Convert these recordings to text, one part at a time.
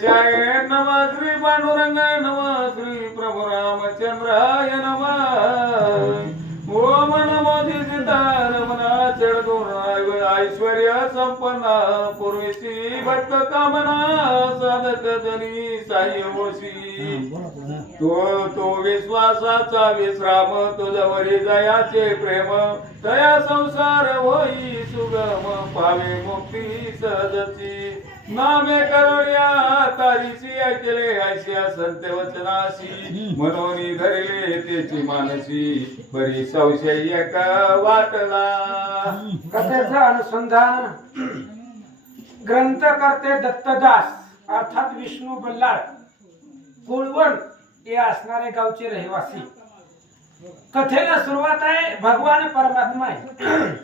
गणेशाय नमः श्री पांडुरंगाय नमः श्री प्रभु रामचंद्राय नमः ओम नमो सीतारमणा चढगुण ऐश्वर्य संपन्ना पूर्वीची भक्त कामना साधक जनी साह्यवशी तो विश्वासाचा विश्राम तुझवरी जयाचे प्रेम तया संसार होई सुगम पावे मुक्ती सहजची नामे करुण्या तारीची ऐकले ऐशिया संत वचनाशी मनोनी धरले त्याची मानसी बरी संशय एका वाटला. कथेचं अनुसंधान ग्रंथकर्ते दत्तदास अर्थात विष्णू बल्लाळ कुळवण हे असणारे गावचे रहिवासी. कथेला सुरुवात आहे भगवान परमात्मा आहे.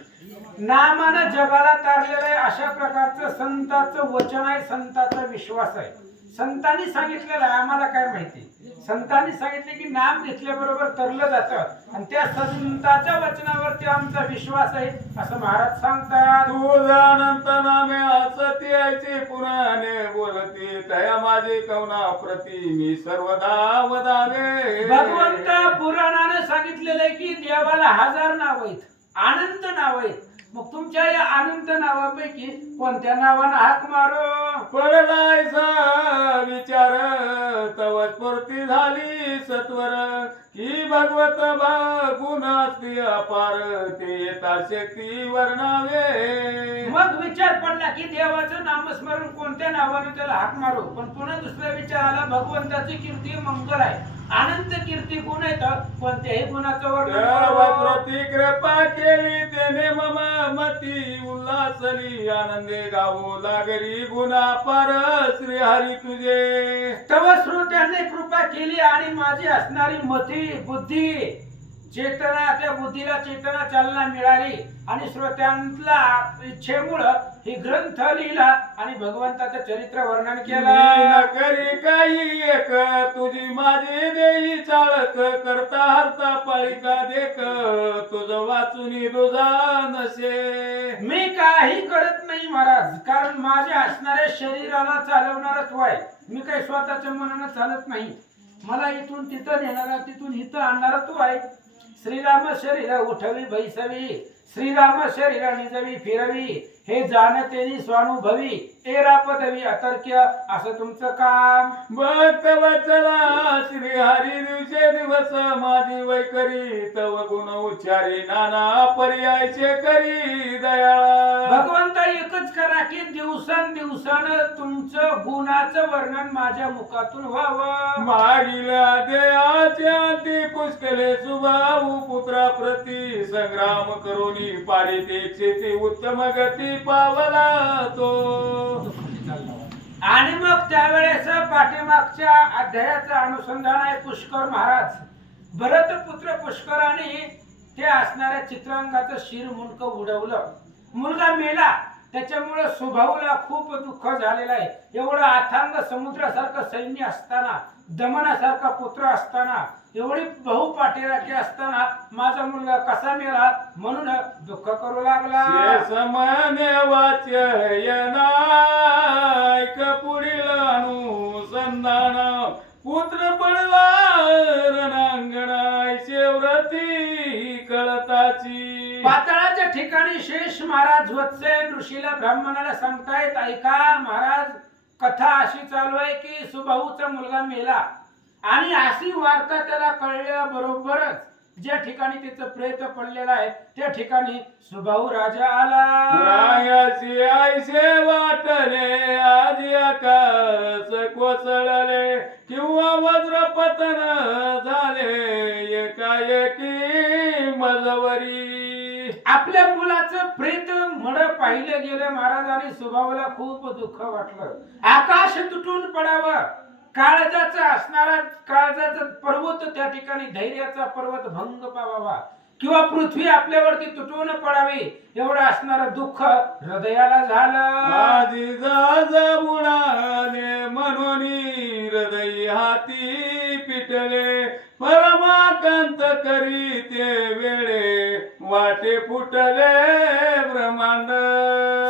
नामानं जगाला तारलेलं आहे अशा प्रकारचं संताचं वचन आहे. संताचा विश्वास आहे. संतांनी सांगितलेलं आहे. आम्हाला काय माहिती, संतांनी सांगितले की नाम घेतल्याबरोबर तरलं जातं आणि त्या संताच्या वचनावरती आमचा विश्वास आहे असं महाराज सांगतात. तुझा अनंत नामे असती यायची पुराणे बोलती तया माझी कवना प्रती मी सर्वदा वदावे. भगवंत पुराणाने सांगितलेलं आहे की देवाला 1000 नाव आहेत, अनंत नाव आहेत. मग तुमच्या या अनंत नावापैकी कोणत्या नावानं हाक मारो? पडलायचा विचार तव स्फूर्ती झाली सत्वर की भगवत गुण असती अपार ते येता शक्ती वर्णावे. मग विचार पडला की देवाचं नामस्मरण कोणत्या नावाने त्याला हाक मारू. पण पुन्हा दुसरा विचार आला भगवंताची कीर्ती मंगल आहे, अनंत कीर्ती गुण आहेत, कोणत्याही गुणाचं वर्णन. कृपा केली त्याने मम मती उल्हासली आनंदे गावो लागली गुणा पार श्री हरी तुझे. तव श्रोत्यांनी कृपा केली आणि माझी असणारी मती बुद्धी चेतना त्या बुद्धीला चेतना चालना मिळाली आणि श्रोत्यांना इच्छेमुळे ही ग्रंथ लिहिला आणि भगवंताचं चरित्र वर्णन केलं. करी काही एक तुझी माझी देई चाळक करता हरता पाळिका देख तुझ वाचून तुझा नसे. मी काही करत नाही महाराज, कारण माझ्या असणाऱ्या शरीराला चालवणारा तो आहे. मी काही स्वतःच्या मनानं चालत नाही. मला इथून तिथं नेणारा तिथून इथं आणणारा तो आहे. श्रीराम शरीर उठवी बैसवी, श्रीराम शरीर निजवी फिरवी, हे जाणतेनी स्वानुभवी एरा पदवी अतर्क्य असं तुमचं काम. भक्त वचला श्री हरी दिवसे दिवस माझी वैकरी तव गुण उच्चारी नाना पर्यायचे करी दयाळा. भगवंत एकच करा की दिवसांदिवसानं तुमचं गुणाचं वर्णन माझ्या मुखातून व्हावं. मागिला देयाचे अंती पुष्कले सुभाऊ पुत्रा प्रती संग्राम करोनी पाडिते क्षेती उत्तम गती पावला तो. आणि मग त्यावेळेस पाठीमागच्या अध्यायाचं अनुसंधान आहे. पुष्कर महाराज भरत पुत्र पुष्कराने ते असणाऱ्या चित्रांगाचं शिर मुंडकं उडवलं. मुलगा मेला, त्याच्यामुळे सुभाऊला खूप दुःख झालेलं आहे. एवढं अथांग समुद्रासारखं सैन्य असताना, दमनासारखा पुत्र असताना, एवढी बहुपाठीराखी असताना माझा मुलगा कसा मेला म्हणून दुःख करू लागला. समाने वाच्यनाय पुढील अनुसंधान पुत्र पडला रणांगणाय शेवरती कळताची. पाताळाच्या ठिकाणी शेष महाराज वत्सेन ऋषीला ब्राह्मणाला सांगतायत, ऐका महाराज, कथा अशी चालू आहे की सुबाहूचा मुलगा मेला आणि अशी वार्ता त्याला कळल्याबरोबरच ज्या ठिकाणी त्याचं प्रेत पडलेलं आहे त्या ठिकाणी सुबाहू राजा आला. रायाची आयशे वाटले आधी आकाश कोसळले किंवा वज्रपतन झाले एकाएकी मजवरी. आपल्या मुलाचं प्रेत मड पाहिलं गेलं महाराज आणि सुबाहूला खूप दुःख वाटलं. आकाश तुटून पडावं, काळजाचा असणारा काळजाचा पर्वत त्या ठिकाणी धैर्याचा पर्वत भंग पावावा किंवा पृथ्वी आपल्यावरती तुटून पडावी एवढं असणारं दुःख हृदयाला झालं. आधी जा बुडाले म्हणून हृदय हाती पिटले परमाकांत करी ते वेळे वाटे फुटले ब्रह्मांड.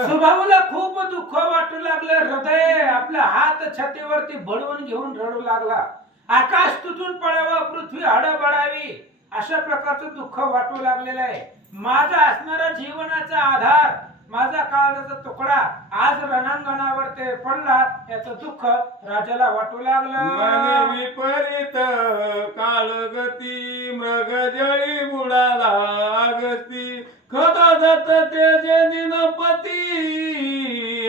सुभाऊला खूप दुःख वाटू लागलं. लागलं, हृदय आपला हात छातीवरती बळवून घेऊन रडू लागला. आकाश तुटून पडावं, पृथ्वी हडबडावी, अशा प्रकारचं दुःख वाटू लागलेलं आहे. माझा असणारा जीवनाचा आधार, माझा काळजाचा तुकडा आज रणांगणावर ते पडला, याचं दुःख राजाला वाटू लागलं. मन विपरीत काळगती, मृग जळी बुडाला अगस्ती, खददत तेजे दिनपती,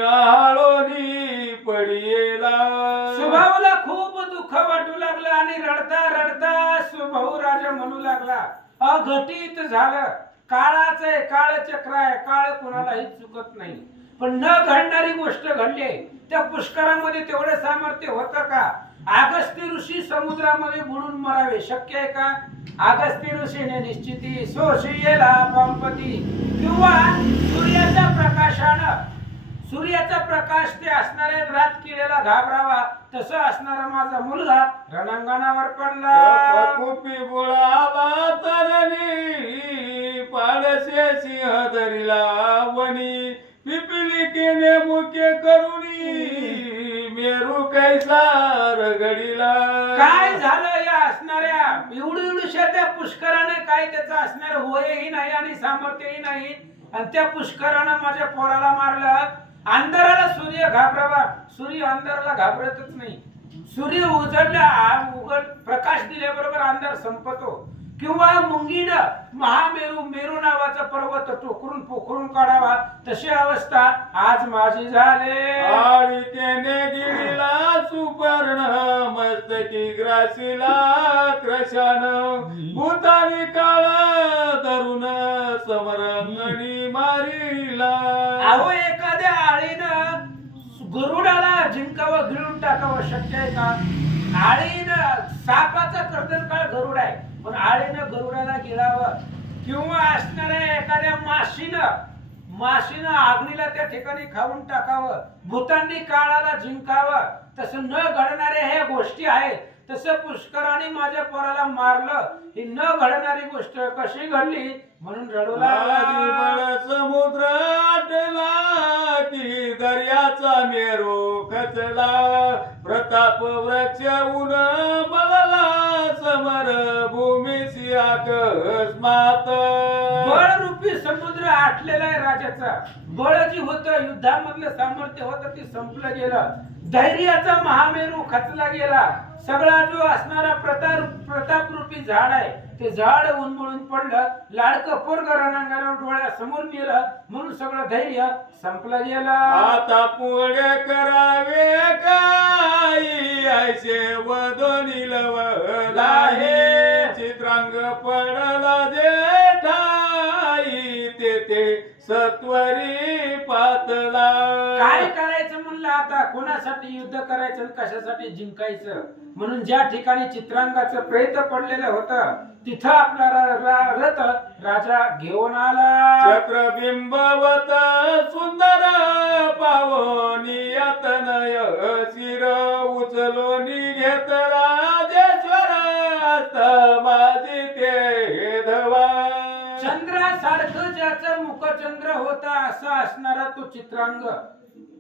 आळोनी पडियेला. सुभाऊला खूप दुःख वाटू लागलं आणि रडता रडता सुभाऊ राजा म्हणू लागला, अघटित झालं. काळाचं आहे, काळचक्र आहे, काळ कुणालाही चुकत नाही. पण न घडणारी गोष्ट घडली. त्या पुष्करामध्ये तेवढं सामर्थ्य होतं का? अगस्त्य ऋषी समुद्रामध्ये बुडून मरावे शक्य आहे का? अगस्त्य ऋषीने निश्चिती सोशियेला पंपती, किंवा सूर्याच्या प्रकाशानं, सूर्याचा प्रकाश ते असणाऱ्या रात किड्याला घाबरावा, तसं असणारा माझा मुलगा रणांगणावर पडला. कुपी बुळाला तरणी, पाडसे सिंह धरिला वनी, पिपिलिकेने मुके करुणी, मेरू कैसा रगडीला. काय झालं या असणाऱ्या एवढ्या त्या पुष्कराने, काय त्याचं असणार वयही नाही आणि सामर्थ्यही नाही, आणि त्या पुष्करानं माझ्या पोराला मारलं. अंधाराला सूर्य घाबरावा, सूर्य अंधाराला घाबरतच नाही. सूर्य उजडला, उघड प्रकाश दिल्याबरोबर अंधार संपतो. किंवा मुंगीनं महामेरू, मेरू नावाचा पर्वत टोकरून पोखरून काढावा, तशी अवस्था आज माझी झाले. आणि त्याने गिरीला सुपर्ण, मस्तकी ग्रासीला कृशान, भूतानी काळ धरून समरंगणी मारिला. अहो, एखाद्या आळीनं गरुडाला जिंकावं, गिळून टाकावं शक्य आहे का? आळीनं, सापाचा कर्दन काळ गरुड आहे, पण आळीनं गरुडाला गिळावं. किंवा असणाऱ्या एखाद्या माशीनं अग्नीला त्या ठिकाणी खाऊन टाकावं, भूतांनी काळाला जिंकावं, तसं न घडणाऱ्या ह्या गोष्टी आहेत. तसं पुष्कराने माझ्या पोराला मारलं. ही न घडणारी गोष्ट कशी घडली म्हणून रडू लागला. समुद्र आटला की दर्याचा मेरू खचला, प्रताप वृक्ष उन बळला, समर भूमीसी अकस्मात. बळरूपी समुद्र आटलेला आहे राजाचा. बळ जी होतं, युद्धामधलं सामर्थ्य होतं, ते संपलं गेलं. धैर्याचा महामेरू खचला गेला. सगळा जो असणारा प्रतापरूपी झाड आहे, ते झाड उन्मळून पडलं. लाडकं पोरग रणांगणावर डोळ्यासमोर गेलं, म्हणून सगळं धैर्य संपलं गेलं. आता पुढे करावे काही, ऐसे वदनी लवलाही, चित्रांग पडला जेठाई, ते सत्वरी पातला. काय करायचं म्हणलं आता? कोणासाठी युद्ध करायचं आणि कशासाठी जिंकायचं? म्हणून ज्या ठिकाणी चित्रांगाचं प्रेत पडलेलं होतं, तिथं आपला रथ राजा घेऊन आला. चक्रबिंबवत सुंदर पावनियत नय शिर, उचलोनी घेत राजेश्वर, माझी ते धवा. चंद्रासारखं ज्याचं मुखचंद्र होता, असा असणारा तो चित्रांग,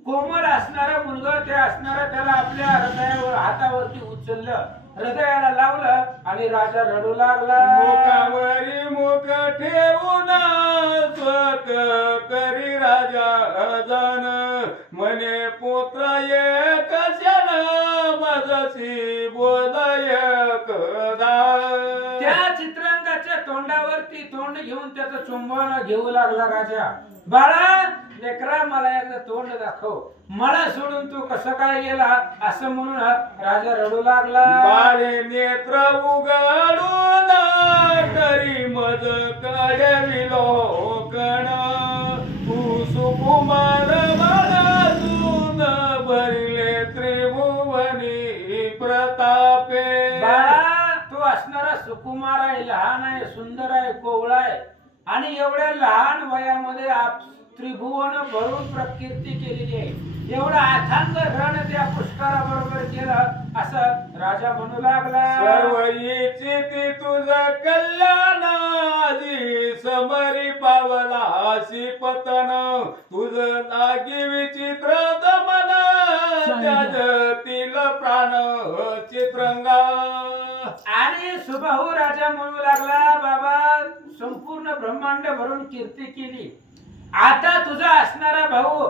कोमल असणारा मुलगा, ते असणारा त्याला आपल्या हृदयावर, हातावरती उचललं, हृदयाला लावलं आणि राजा रडू लागला. मुखावरी मुख ठेवून स्वक करी राजा जान, म्हणे पुत्र ये कशान, मजसी बोलय कदा. त्या चित्रांगाच्या तोंडावरती तोंड घेऊन त्याचं चुंबन घेऊ लागला राजा. बाळा, लेकरा, मला एकदा तोंड दाखव, मला सोडून तू कसं काय गेला, असं म्हणून राजा रडू लागला. बारे नेत्र उघडून करी मज काढविलो कण, तू सुकुमार बाळातून भरले त्रिभुवनी प्रतापे. बाळा, तो असणारा सुकुमार आहे, लहान आहे, सुंदर आहे, कोवळा आहे, आणि एवढ्या लहान वयामध्ये त्रिभुवन भरून प्रकीर्ती केलेली आहे. एवढा अथांग रण त्या पुष्कराबरोबर केलं, असं राजा म्हणू लागला. सर्व इच्छिती तुझ कल्याण, आधी समरी पावला पतन, तुझ लागी विचित्र दमन, त्यातील प्राण चित्रंगा. आणि सुबाहू राजा म्हणू लागला, बाबा संपूर्ण ब्रह्मांड भरून कीर्ती केली, आता तुझा असणारा भाऊ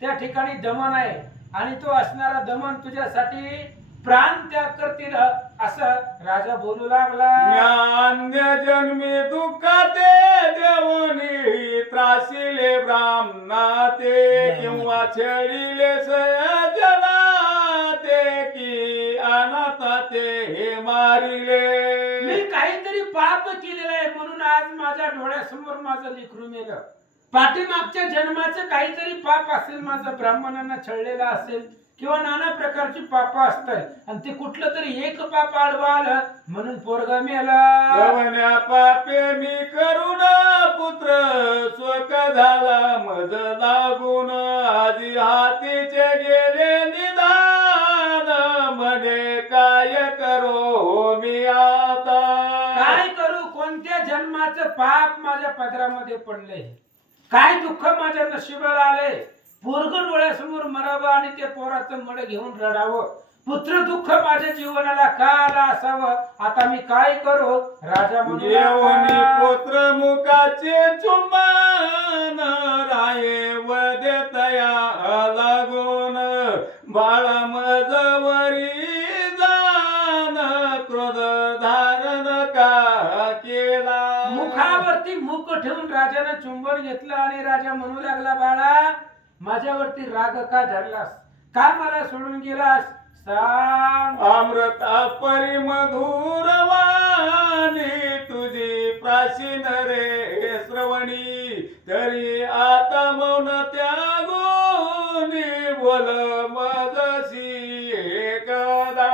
त्या ठिकाणी दमन आहे आणि तो असणारा दमन तुझ्यासाठी प्राण त्याग करतील असं राजा बोलू लागला. अन्य जन्मी दुःखाते देवनी त्रासिले ब्राह्मणाते किंवा छळिले सजना ते की अनाथा ते मारिले. मी काहीतरी पाप केलेलं आहे म्हणून आज माझ्या डोळ्यासमोर माझं लेकरू मेलं. पाठीमागच्या जन्माचं काहीतरी पाप असेल, माझं ब्राह्मणांना छळलेलं असेल किंवा नाना प्रकारची पाप असतात आणि ते कुठलं तरी एक पाप आडवं आलं म्हणून पोरगा मेला. गवण्या पापे मी करुण पुत्र स्वक झाला मज लागून आधी हातीचे गेले निदान म्हणे काय करो मी आता. काय करू, कोणत्या जन्माचं पाप माझ्या पदरामध्ये पडले, काय दुःख माझ्या नशिबाला आले. पोरग डोळ्यासमोर मरावं आणि ते पोराचं मड घेऊन रडावं. पुत्र दुःख माझ्या जीवनाला का आला असावं, आता मी काय करू. राजा जेवणी पुत्र मुखाचे चुंबन राये वदे तया लागून बाळा मजवरी जान क्रोध धारण का केला. मुखावरती मुख ठेवून राजाने चुंबन घेतलं आणि राजा म्हणू लागला, बाळा माझ्यावरती राग का धरलास, का मला सोडून गेलास, सांग. अमृता परिमधुर वाणी तुझी प्राचीन रे श्रवणी तरी आता मौन त्यागुनी बोल मजसी एकदा.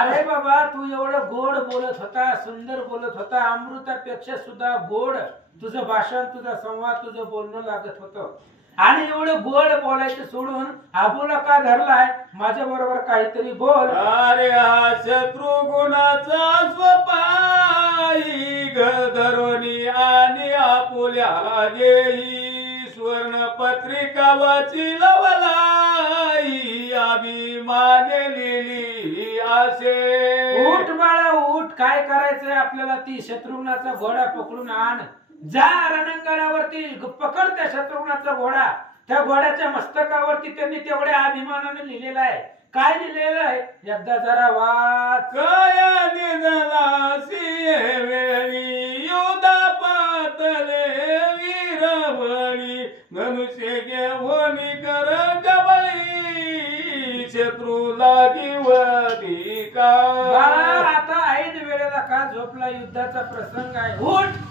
अरे बाबा तू एवढं गोड बोलत होता, सुंदर बोलत होता, अमृतापेक्षा सुद्धा गोड तुझं भाषण, तुझा संवाद, तुझं बोलणं लागत होतं आणि एवढं गोड बोलायचं सोडून आबोला का धरलाय, माझ्या बरोबर काहीतरी बोल. अरे हा शत्रू गुणाचा स्वपाई गधरोनी आणि आपुल्या गेई स्वर्ण पत्रिका वाची लवलाई अभिमाने लिहिली आशे. उठ बाळा उठ, काय करायचंय आपल्याला, ती शत्रुघ्नाचा घोडा पकडून आण, जा रणांगणावरती पकड त्या शत्रुघ्नाचा घोडा. त्या घोड्याच्या मस्तकावरती त्यांनी तेवढ्या अभिमानाने लिहिलेलं आहे. काय लिहिलेलं आहे एकदा जरा वाच. काय निजला सिंहवेळी युधा पातले वीरबळी धनुष्य घेऊन कर गबळी शत्रू लागिवती का. आता ऐन वेळेला का झोपला, युद्धाचा प्रसंग आहे, उठ.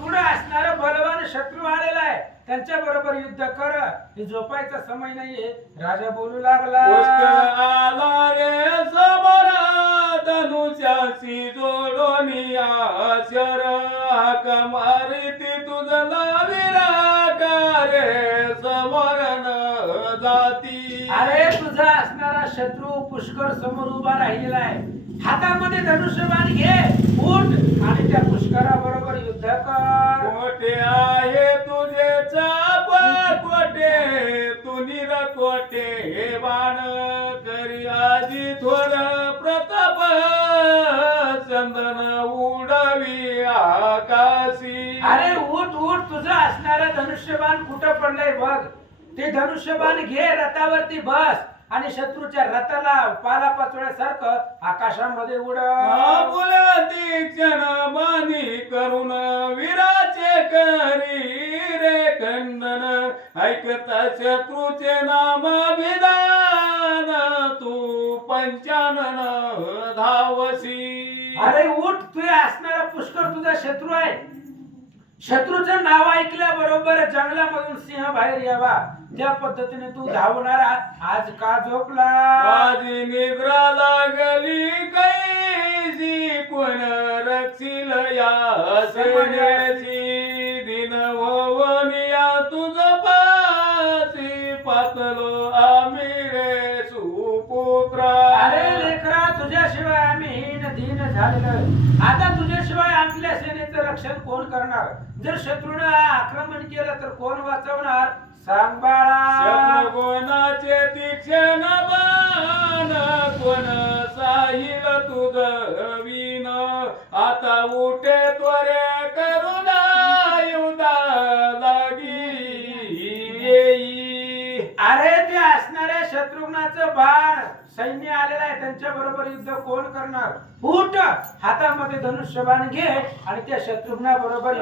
पुढे असणारा बलवान शत्रू आलेला आहे, त्यांच्या बरोबर युद्ध कर, हे झोपायचा समय नाहीये. राजा बोलू लागला, पुष्कळ आला रे समोर धनुष्याशी जोडोनिया शर हाक मारिती तुझला विराका रे समोर न जाती. अरे तुझा असणारा शत्रू पुष्कर समोर उभा राहिलेला आहे, हातामध्ये धनुष्यबाण घे, उठ आणि त्या पुष्कराबरोबर युद्ध कर. कोठे आहे तुझे चाप कोठे तू निर कोठे बाण करी आधी थोर प्रताप चंदन उडवी आकाशी. अरे उठ उठ, तुझं असणारा धनुष्यबाण कुठं पडलंय बघ, ते धनुष्यबाण घे, रथावरती बस आणि शत्रूच्या रथाला पालापाचोळ्यासारखं आकाशामध्ये उड. आपुल्या तीक्ष्ण बाणी करून वीराचे करी रे खंडन ऐकता शत्रूचे नाम विधान तू पंचानन धावसी. अरे उठ, तू असणारा पुष्कर तुझा शत्रू आहे, शत्रूचं नाव ऐकल्याबरोबर जंगलामधून सिंह बाहेर यावा त्या पद्धतीने तू धावणारा आज का झोपला. आजी निद्रा लागली कैसी कोण रक्षिल या सैन्याची दिन होवनिया तुझ पासी पातलो आम्ही रे सुपुत्रा. अरे लेकरा तुझ्याशिवाय आम्ही हीन दीन झालेलं. आता तुझ्याशिवाय आपल्या सेनेचं रक्षण कोण करणार? जर शत्रूने आक्रमण केलं तर कोण वाचवणार? सांग बाळा. शत्रुगुणाचे तीक्ष्ण बाण कोण साहिल तुझ विन. आता उठे त्वरे करुणा युधा लागी येई. अरे ते असणाऱ्या शत्रुघ्नाचं बाण सैन्य आलेलं आहे, त्यांच्या बरोबर युद्ध कोण करणार? उठ, हातामध्ये धनुष्यबाण घे आणि त्या शत्रुघ्ना बरोबर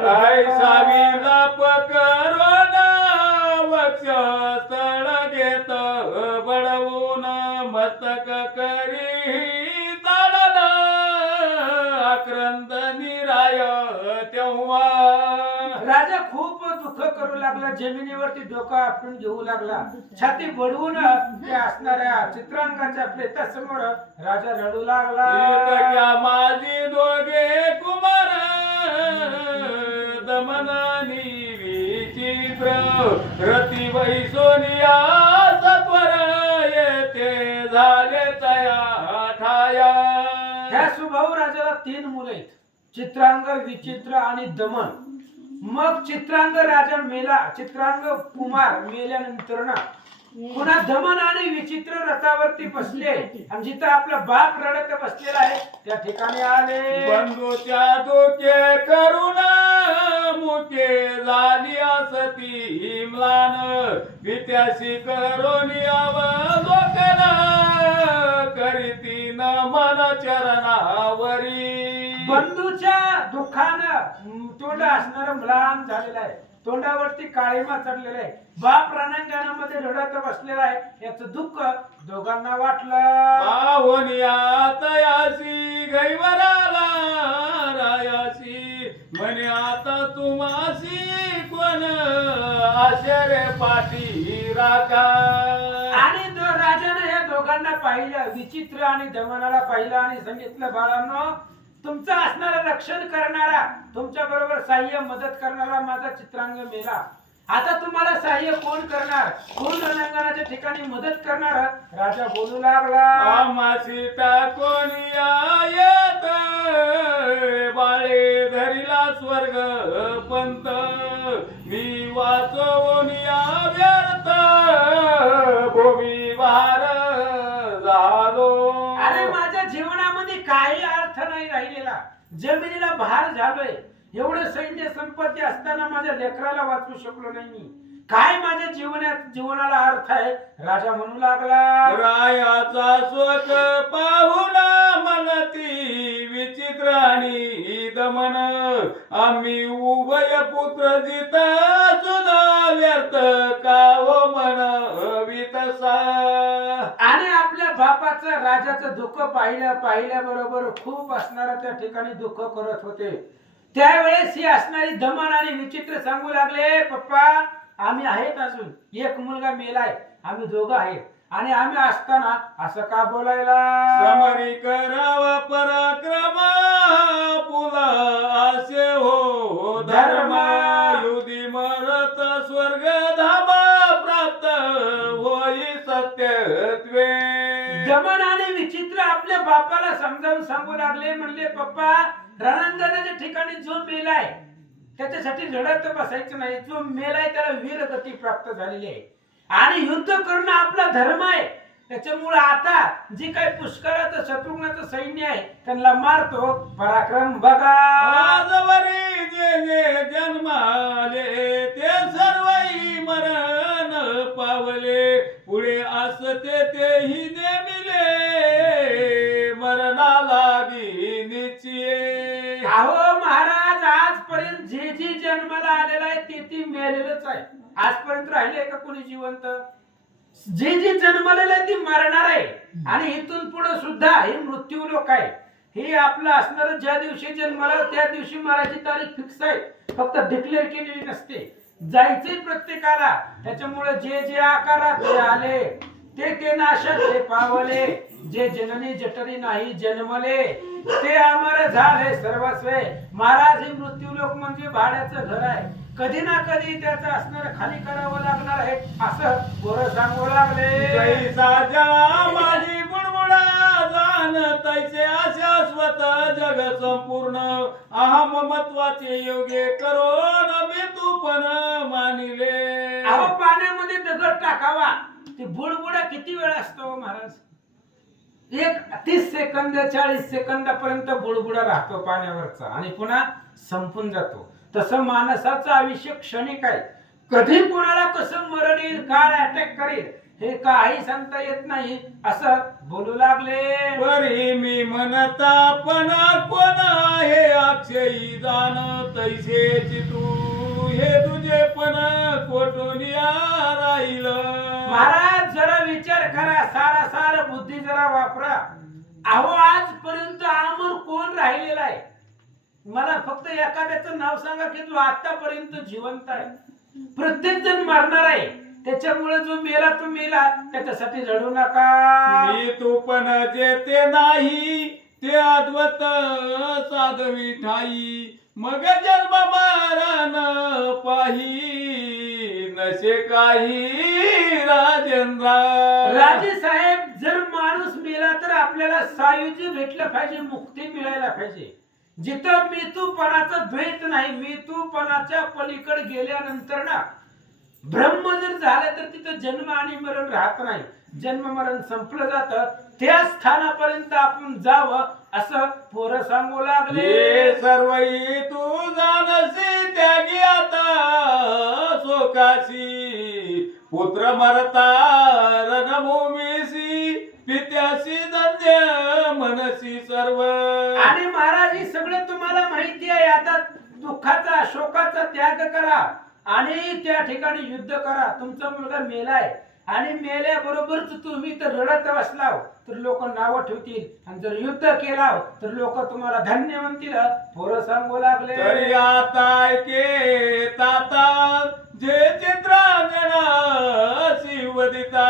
सावीला पकरून वक्षस्थळ घेत बळवून मस्तक करी ताडन आक्रंद निराय तेव्हा. राजा खूप दुःख करू लागला, जमिनीवरती डोकं आपटून घेऊ लागला, छाती बडवून ते असणाऱ्या चित्रांगाच्या प्रेतासमोर राजा रडू लागला. माझी दोघे कुमार दमनानी विचित्र रती वैसोनिया सत्वर येते झाले तया ठाया. ह्या सुभाऊ राजाला 3 मुलं आहेत, चित्रांग, विचित्र आणि दमन. मग चित्रांग राजा मेला, चित्रांग कुमार मेल्यानंतर ना पुन्हा दमन आणि विचित्र रथावरती बसले आणि जिथं आपला बाप रडत बसलेला आहे त्या ठिकाणी आले. बंधूच्या दुखे करुणा मुखे झाली असती म्लान. वित्याशी करोनी अवलोकन करीती नमन चरणावरी. बंधूच्या दुःखानं तोंड असणार म्लान झालेला आहे, तोंडावरती काळीमा चढलेला आहे, बाप रणांगणामध्ये रडत बसलेला आहे. याचं दुःख दोघांना वाटलं. पाहुनिया तयासी गैवराला रायासी म्हणे आता तुम्हासी कोण आशरे पाठी राखा. आणि राजानं या दोघांना पाहिलं, विचित्र आणि दमनाला पाहिलं आणि सांगितलं, बाळांनो, तुमचं असणारं रक्षण करणारा, तुमच्या बरोबर सहाय्य मदत करणारा माझा चित्रांग मेला. आता तुम्हाला सहाय्य कोण करणार? कोण रणांगणाच्या ठिकाणी मदत करणार? राजा बोलू लागला. आमासी टाकोन येत बाळे धरिला स्वर्ग पंत. मी वाचवून या व्यर्थ भूमी भार झालो. अरे माझ्या जीवनामध्ये काही अर्थ नाही राहिलेला, जमिनीला भार झालोय. एवढं सैन्य संपत्ती असताना माझ्या लेकराला वाचवू शकलो नाही मी. काय माझ्या जीवनाला अर्थ आहे? राजा म्हणू लागला. रायाचा स्वत पाहुणा मनती विचित्र आणि दमन. आम्ही उभय पुत्र जिता सुद्धा व्यर्थ काव मनवितसा. आणि आपल्या बापाचं राजाचं दुःख पाहिल्याबरोबर खूप असणारा त्या ठिकाणी दुःख करत होते. त्यावेळेस ही असणारी दमन आणि विचित्र सांगू लागले, पप्पा आम्ही आहेत, अजून एक मुलगा मेलाय, आम्ही दोघं आहेत आणि आम्ही असताना असं का बोलायला? समरी करावा पराक्रम पुला असे हो धर्म. युधी मरत स्वर्ग धामा प्राप्त होई सत्यत्वे. दमन आणि विचित्र आपल्या बापाला समजावून सांगू लागले, म्हणले, पप्पा रणांगणाच्या ठिकाणी जो मेलाय त्याच्यासाठी रडत बसायचं नाही. जो मेलाय त्याला वीरगती प्राप्त झालेली आहे आणि युद्ध करणं आपला धर्म आहे. त्याच्यामुळे आता जी काही पुष्कळाचं शत्रुघ्नाचं सैन्य आहे त्यांना मारतो. पराक्रम बघा. आजवरी जे जे जन्माले ते सर्वही मरण पावले. पुढे असते तेही नेमिले मरणा लागी निश्चये. अहो महाराज, आजपर्यंत जे जे जन्माला आलेला आहे ते मेलेलंच आहे. आजपर्यंत राहिले का कोणी जिवंत? जे जे जन्मलेलं आहे ते मरणार आहे आणि इथून पुढे सुद्धा हे मृत्यू लोक आहे. हे आपलं असणार ज्या दिवशी जन्माला त्या दिवशी मराठी तारीख फिक्स आहे, फक्त डिक्लेअर केलेली नसते. जायचंय प्रत्येकाला. त्याच्यामुळे जे जे आकारात ते आले ते नाशात ते पावले. जे जननी जठरी नाही जन्मले ते अमर झाले सर्वस्वे. महाराज, हे मृत्यू लोक म्हणजे भाड्याचं घर आहे. कधी ना कधी त्याचं असणार खाली करावं लागणार आहे असं पोरं सांगू लागले. जैसा जा माझी बुडबुडा जाण तैसे अशाश्वत जग संपूर्ण अहम महत्वाचे योगे करोन मी तू पण मानिले. अहो पाण्यामध्ये दगड टाकावा ते बुडबुडा किती वेळ असतो महाराज? 30 सेकंद 40 सेकंदापर्यंत बुडबुडा राहतो पाण्यावरचा आणि पुन्हा संपून जातो. तसं माणसाचं आयुष्य क्षणिक आहे. कधी कोणाला कसं मरण येईल, काय अटॅक करेल हे काही सांगता येत नाही असं बोलू लागले. परी मी म्हणता पण कोण आहे अक्षयी जाण तैसेची तू हे तुझे पण कोठून राहील. महाराज जरा विचार करा, सारा बुद्धी जरा वापरा. अहो आजपर्यंत अमर कोण राहिलेला आहे? मला फक्त एखाद्याचं नाव सांगा की जो आतापर्यंत जिवंत आहे. प्रत्येक जण मरणार आहे, त्याच्यामुळे जो मेला तो मेला, त्याच्यासाठी रडू नका. मी तू पण जे ते नाही ते अद्वत साधवी ठाई मग जन्म मरण पाही नसे काही राजेंद्र. राजे साहेब, जर माणूस मेला तर आपल्याला सायुज्य भेटलं पाहिजे, मुक्ती मिळायला पाहिजे. जिथं मितूपणाचा द्वैत नाही, मितूपणाच्या पलीकडे गेल्यानंतर ना ब्रह्म जर झालं तर तिथं जन्म आणि मरण राहत नाही. जन्म मरण संपलं जातं, त्या स्थानापर्यंत आपण जावं असं पोरं सांगू लागले. हे सर्वही तू जानसी त्यागी आता शोकाशी पुत्र मरता रणभूमीसी पित्याशी धन्य मनसी सर्व. आणि महाराज हे सगळं तुम्हाला माहिती आहे. आता दुःखाचा शोकाचा त्याग करा आणि त्या ठिकाणी युद्ध करा. तुमचा मुलगा मेलाय आणि मेल्याबरोबरच तुम्ही तर रडत बसलाव तर लोक नाव ठेवतील, आणि जर युद्ध केला तर लोक तुम्हाला धन्य म्हणतील. पोरं सांगू लागले. तरी आता ऐके ताता जे चित्रांगण शिवदिता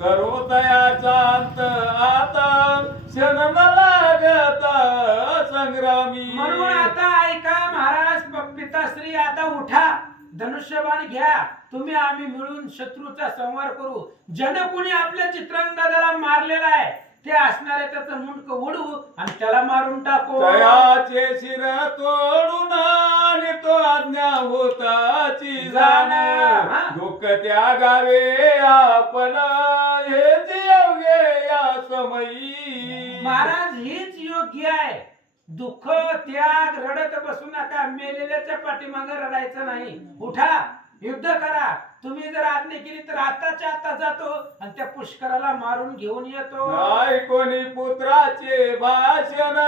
करो दयाचा अंत आता क्षण न लागता संग्रामी. म्हणून आता ऐका महाराज पिताश्री, आता उठा, धनुष्यबाण घ्या, तुम्ही आम्ही मिळून शत्रूचा संहार करू. जन कोणी आपल्या चित्रांगदाला मारलेला आहे ते असणारे त्याचं मुंडक उडवू आणि त्याला मारून टाकू. तयाचे शिर तोडून आणि तो आज्ञा होताची जाण दुःख त्यागावे आपण हेच योग्य या समयी. महाराज हेच योग्य आहे. दुःख त्याग रडत बसू नका, मेलेल्याच्या पाठीमागे रडायचं नाही. उठा, युद्ध करा. तुम्ही जर आज्ञा केली तर आताच्या आता जातो आणि त्या पुष्कराला मारून घेऊन येतो. नाही कोणी पुत्राचे भाषण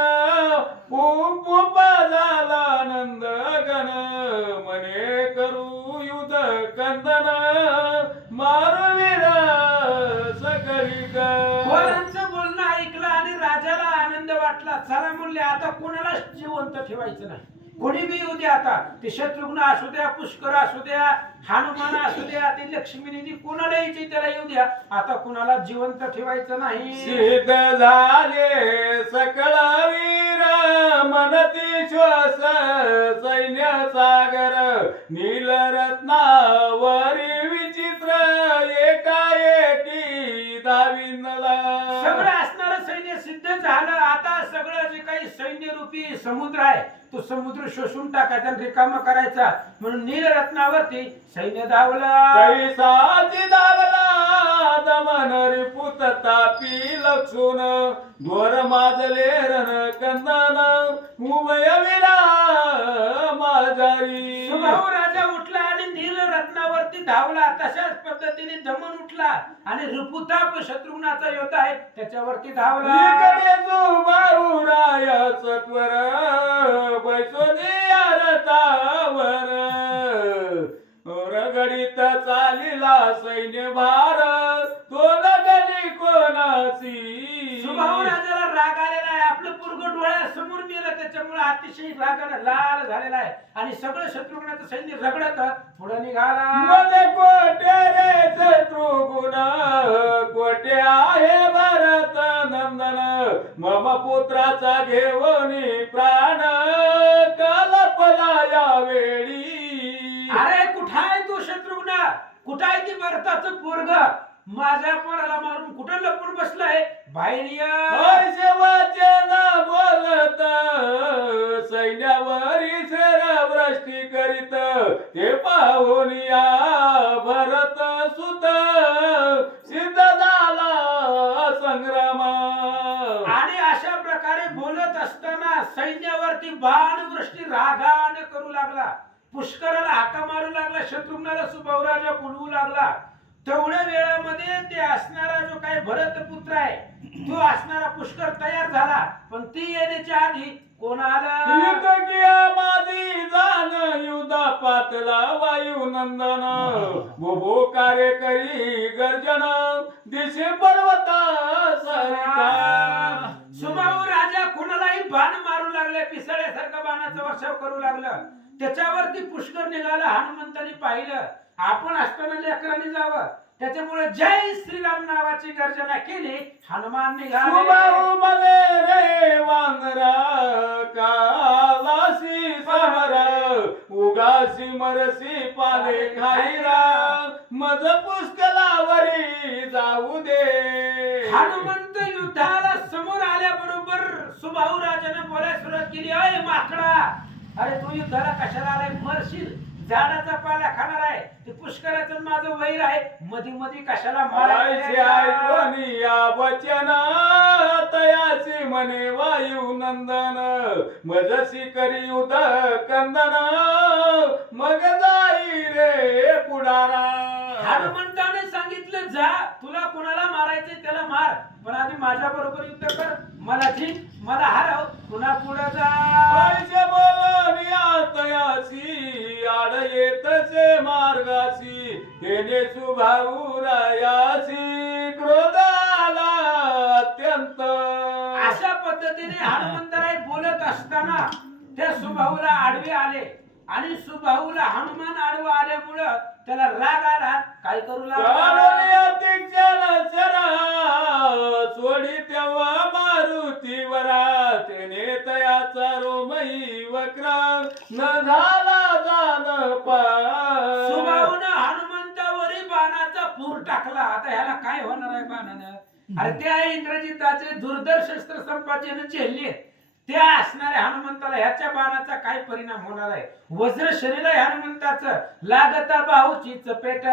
खूप झाला आनंद गण मने करू युद्ध कंदन मारवीर सकळी ग. पोरांचं बोलणं ऐकलं आणि राजाला आनंद वाटला. चला म्हणले आता कोणाला जिवंत ठेवायचं नाही. कोणी बी येऊ द्या, आता ते शत्रुघ्न असू द्या, पुष्कर असू द्या, हनुमान असू द्या, ते लक्ष्मीनिधी कोणाला यायचे त्याला येऊ द्या. आता कुणाला जिवंत ठेवायचं नाही. सिद्ध झाले सकळ वीर मनती श्वास सैन्य सागर नील रत्नावरी विचित्र एकाएकी दाविनला. सगळं असणारं सैन्य सिद्ध झालं. आता सगळं जे काही सैन्य रूपी समुद्र आहे तो समुद्र शोषून टाकायचा आणि रिकामा करायचा. म्हणून नीलरत्नावरती सैन्य धावलं. कैसाची धावला दमन रिपुत तापी लक्षून द्वार माजले रण कंदन उभय विरा माझारी. सुभाऊ राजा उठला आणि नीलरत्नावरती धावला. तशाच पद्धतीने दमन उठला आणि रिपुताप शत्रुघ्नाचा योद्धा आहे त्याच्यावरती धावला. इकडे सुबाहुराय सत्वर बैसोनी रथावर रगडीत चालिला सैन्य भार तो लगली कोणासी. सुभाऊ राजाला राग आलेला आहे. आपलं पुरग डोळ्यासमोर मेलं, त्याच्यामुळे अतिशय रागाने लाल झालेला आहे आणि सगळं शत्रुघ्नाचं सैन्य रगडत पुढे निघाला. मध्ये कोटे रे शत्रुघ्न कोटे आहे भरत नंदन मम पुत्राचा घेऊनी प्राण कल्पना या वेळी. अरे कुठाय तू शत्रुघ्न? कुठाय ती भरताचं पोरग? माझ्या पोराला मारून कुठं लपून बसलाय? बाहेर ये. वचन बोलत आणि अशा प्रकारे बोलत असताना सैन्यावरती बाणवृष्टी रागाने करू लागला. पुष्कराला हाका मारू लागला. शत्रुघ्नाला सुबाहुराजा बोलवू लागला. तेवढ्या वेळामध्ये ते असणारा जो काही भरत पुत्र आहे तो असणारा पुष्कर तयार झाला. पण ती येण्याच्या आधी कोण आलं? युद्ध किया माझी जाण युद्धा पातला वायू नंदन भोभो कार्य करी गर्जन दिशे पर्वता सारिका. सुबाहू राजा कोणालाही बाण मारू लागले. पिसाळ्यासारखं बाणाचं वर्षाव करू लागलं. त्याच्यावरती पुष्कर निघाला. हनुमंताने पाहिलं आपण असताना लेकरांनी जावं. त्याच्यामुळे जय श्रीराम नावाची गर्जना केली. हनुमान निघाले. सुबाहू मने रे वानरा कालासी समर उगासी मरसी पाले खाईरा मज पुष्कलावरी जाऊ दे. हनुमंत युद्धाला समोर आल्याबरोबर सुबाहू राजाने बोलायला सुरुवात केली. अय माकडा, अरे तू युद्धाला कशाला आलाय? मरशील. झाडाचा पाला खाणार आहे. ते पुष्कराचं माझं वैर आहे. मधी मधी कशाला ऐसे ऐकूनी या वचन तयासी म्हणे वायू नंदन मजसी करी उद कंदन मग जाई रे पुढारा. हनुमंताने सांगितलं जा, तुला कोणाला मारायचे त्याला मार, पण आधी माझ्या बरोबर युद्ध कर. मला जिंक, मला हरव, पुन्हा पुढे जा. ऐसे बोलून या तयासी आड येतसे मार्गासी तेने सुभाऊ रायासी क्रोधाला अत्यंत. अशा पद्धतीने हनुमंतराय बोलत असताना त्या सुबाहूला आडवे आले. आणि सुबाहूला हनुमान आडवा आल्यामुळं त्याला राग आला. काय करू लागला? सोडी तेव्हा मारुती वरा तेने तयाचा रोमई वक्र न झाला जान सुबाहूनं हनुमंतावरी बाणाचा पूर टाकला. आता ह्याला काय होणार आहे बाणानं? अरे त्या इंद्रजिताचे दुर्धर शस्त्र संपादन झेलले त्या असणाऱ्या हनुमंताला ह्याच्या बाणाचा काय परिणाम होणार आहे? वज्र शरीर आहे हनुमंताचं. लागता बाहूची चपेट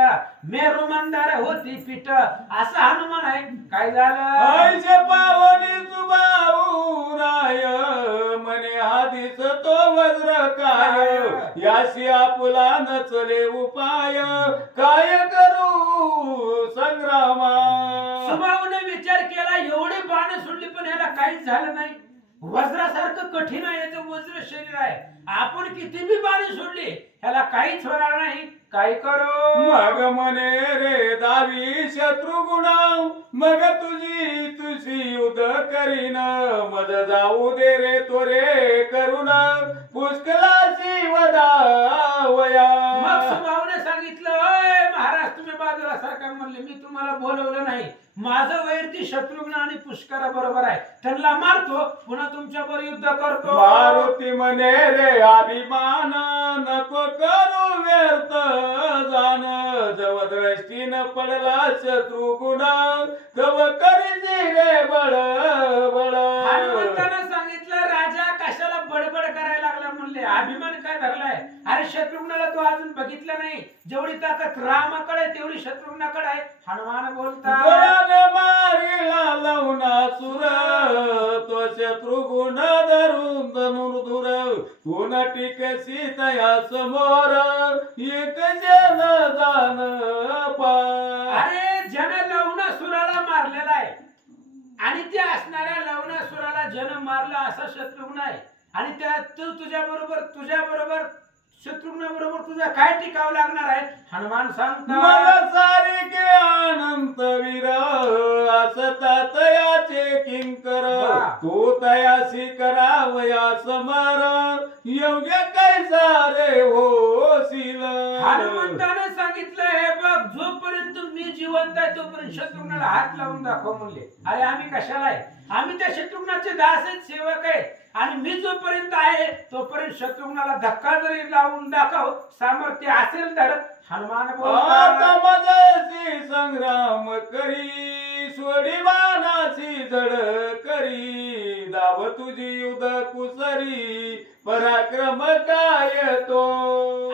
मेरू मंदार होती पीठ. असं हनुमान आहे. काय झालं? ऐसे पावनी सुबाहू राय म्हणे आधीच तो वज्र काय याशी आपुला नचले उपाय काय करू संग्रामा. सुबाहूने विचार केला एवढे बाण सोडली पण ह्याला काहीच झालं नाही. वज्रासारखं कठीण आहे याचं वज्र शरीर आहे. आपण किती बी बाण सोडली ह्याला काहीच होणार नाही. काय करू? मग म्हणे रे दावी शत्रुगुण मग तुझी युद्ध करीन मज जाऊ दे रे तोरे करून पुष्कलाची वदावया. मग सुबाहूने सांगितलं अय महाराज तुम्ही बाजूला सरकार म्हणले मी तुम्हाला बोलवलं नाही. माझं वैर ती शत्रुघ्न आणि पुष्करा बरोबर आहे. त्यांना मारतो पुन्हा तुमच्या बरोबर युद्ध करतो. मारुती म्हणे रे अभिमान नको करू व्यर्थ जाण जव दृष्टीनं पडला शत्रुगुण तव करीची रे बळ बळ. हनुमंतानं सांगितलं राजा कशाला बडबड करायला लागला म्हणले. अभिमान काय धरलाय? अरे शत्रुघ्नाला तू अजून बघितलं नाही. जेवढी ताकद रामाकडे तेवढी शत्रुघ्नाकडे आहे. हनुमान बोलतात मारिला लवना सुर तो शत्रुगुण धरून धनुर्धुर तुन टिकसी तया समोर एक जन जान पा. अरे जन लवणासुराला मारलेला आहे आणि त्या असणाऱ्या लवणासुराला जन मारला असा शत्रुघ्न आहे. आणि त्या तुझ्या बरोबर शत्रुघ्न बरोबर तुझा काय टिकाव लागणार आहे? हनुमान सांगतो मला सारिके अनंत वीर असता तयाचे किंकर तू तयासी करावया समर योग्य कैसा रे होशील. हनुमंताने सांगितलं हे बघ जोपर्यंत मी जिवंत आहे तोपर्यंत शत्रुघ्नाला हात लावून दाखव म्हणले. अरे आम्ही कशाला आहे? आम्ही त्या शत्रुघ्नाचे दास आहेत, सेवक आहेत. आणि मी जोपर्यंत आहे तोपर्यंत शत्रुघ्नाला धक्का जरी लावून दाखव सामर्थ्य असेल तर. हनुमान बोलतात संग्राम करी सोडी बाणाची जड करी दाव तुझी युद्ध कुसरी पराक्रम काय तो.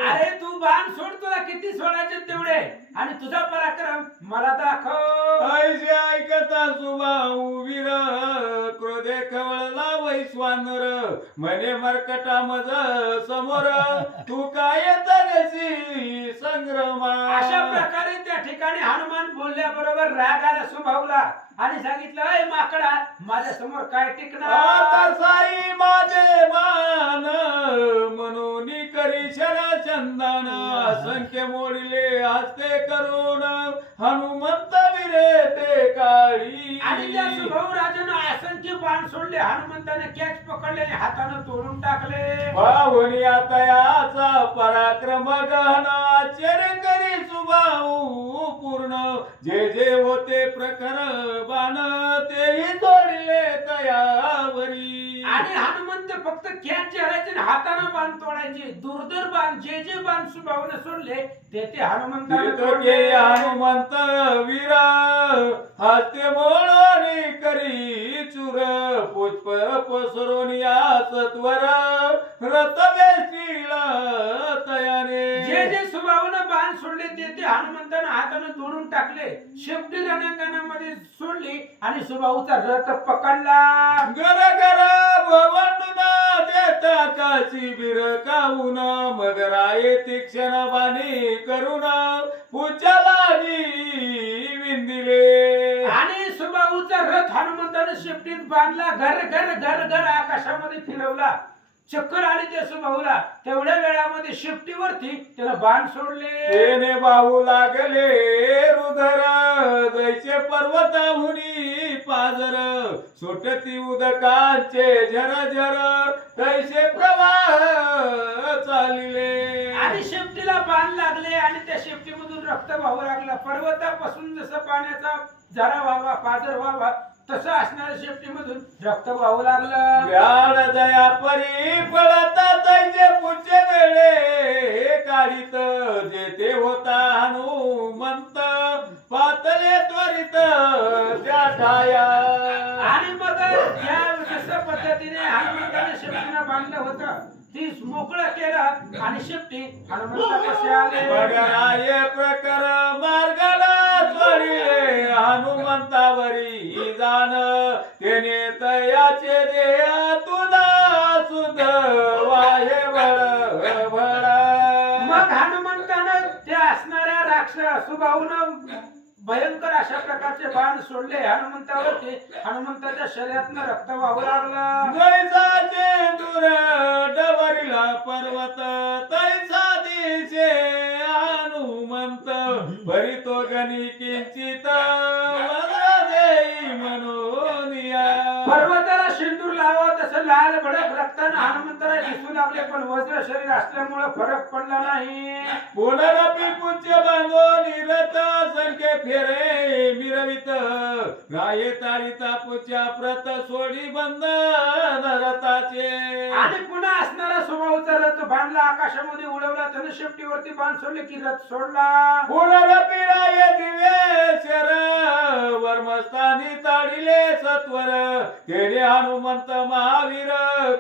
अरे तू बाण सोड, तुला किती सोडायचे तेवढे, आणि तुझा पराक्रम मला दाखव. ऐसे ऐकता सुबाहू वीर क्रोधे खवळला वैश्वानर म्हणे मरकटा मज समोर तू काय तरेसी संग्रमा. अशा प्रकारे त्या ठिकाणी हनुमान बोलल्याबरोबर राग आला सुभाऊला आणि सांगितलं, अय माकडा, माझ्या समोर काय टिकणार. आता साई माझे मान म्हणून करी चंदन असंख्य मोडिले हस्ते करून हनुमंत विरे ते काळी. आणि त्या सुभाऊ राजानं असंख्य बाण सोडले, हनुमंताने कॅच पकडले आणि हातानं तोडून टाकले. पाहुनी आता याचा पराक्रम गहन आश्चर्य करी सुबाहू पूर्ण जे जे होते प्रखर बाण तेही तोडले तयावरी. आणि हनुमंत फक्त कॅच धरायचे आणि हातानं बाण तोडायचे. दूरदूर बाण जे जे बाण सुभाऊने सोडले ते हनुमंताने तोडले. हनुमंत वीर हस्ते मोडून करी चूर पुष्प पसरून या सत्वर रथ बेसतील तयाने. जे जे सुभाऊने बाण सोडले ते हनुमंताने हाताने तोडून टाकले. शेपटी रणांगणामध्ये सोडली आणि सुभाऊचा रथ पकडला. गर गर भवंडुना देता काशी बिर काऊन मगराये तीक्षण बाणी करून पुचलागी विंदिले. आणि सुबाहूचा रथ हनुमंताने शेपटीत बांधला. घर घर घर घर आकाशामध्ये फिरवला. चक्कर आली त्या सुबाहूला. तेवढ्या वेळामध्ये शेपटीवरती त्याला बाण सोडले. तेने बाहू लागले रुधर जैसे पर्वताहुनी पाजर सुटती उदकांचे झर झर तैसे प्रवाह चालिले. आणि शेपटीला बाण लागले आणि त्या शेपटीमधून रक्त वाहू लागला. पर्वतापासून जसं पाण्याचा झरा व्हावा, पाजर व्हावा, तसं असणाऱ्या शेपटीमधून रक्त वाहू लागलं. व्याड दया परी पळता तैसे पुढचे वेळे काढीत जेथे होता हनुमंत पातले त्वरित त्या ठाया. आणि मग या जसं पद्धतीने हनुमंताने शेपटीला बांधलं होतं ती मोकळं केलं आणि शेपटी हनुमंतापाशी आले. बडराये प्रकर मार्गाला चढिले हनुमंतावरी जाण तेने तयाचे देहा तुला सुध वाहे भड भड. मग हनुमंतानं त्या असणाऱ्या राक्षस सुबाहूनं भयंकर अशा प्रकारचे बाण सोडले हनुमंतावरती. हनुमंताच्या शरीरातनं रक्त वाहू लागलं. जैसा चेंदूर डवरिला पर्वत तैसा दिसे हनुमंत भरी तो गणी किंचित वजा देई म्हणून या. पर्वताला सिंदूर लावा तसं लाल भडक रक्तानं हनुमंताला दिसू लागले, पण वज्र शरीर असल्यामुळे फरक पडला नाही. पुनरपी पुच्छ बांधून रथ संख्ये फेरे मिरवित राये ताळीता पुच्या प्रत सोडी बंद रथाचे. आणि पुन्हा असणारा सुबाहूचा रथ बांधला, आकाशामध्ये उडवला. त्यानं शेपटीवरती बाण सोडले की रथ सोडला. पुनरपी राये दिवे शर वर्मस्थानी ताडिले सत्वर तेने हनुमंत महावीर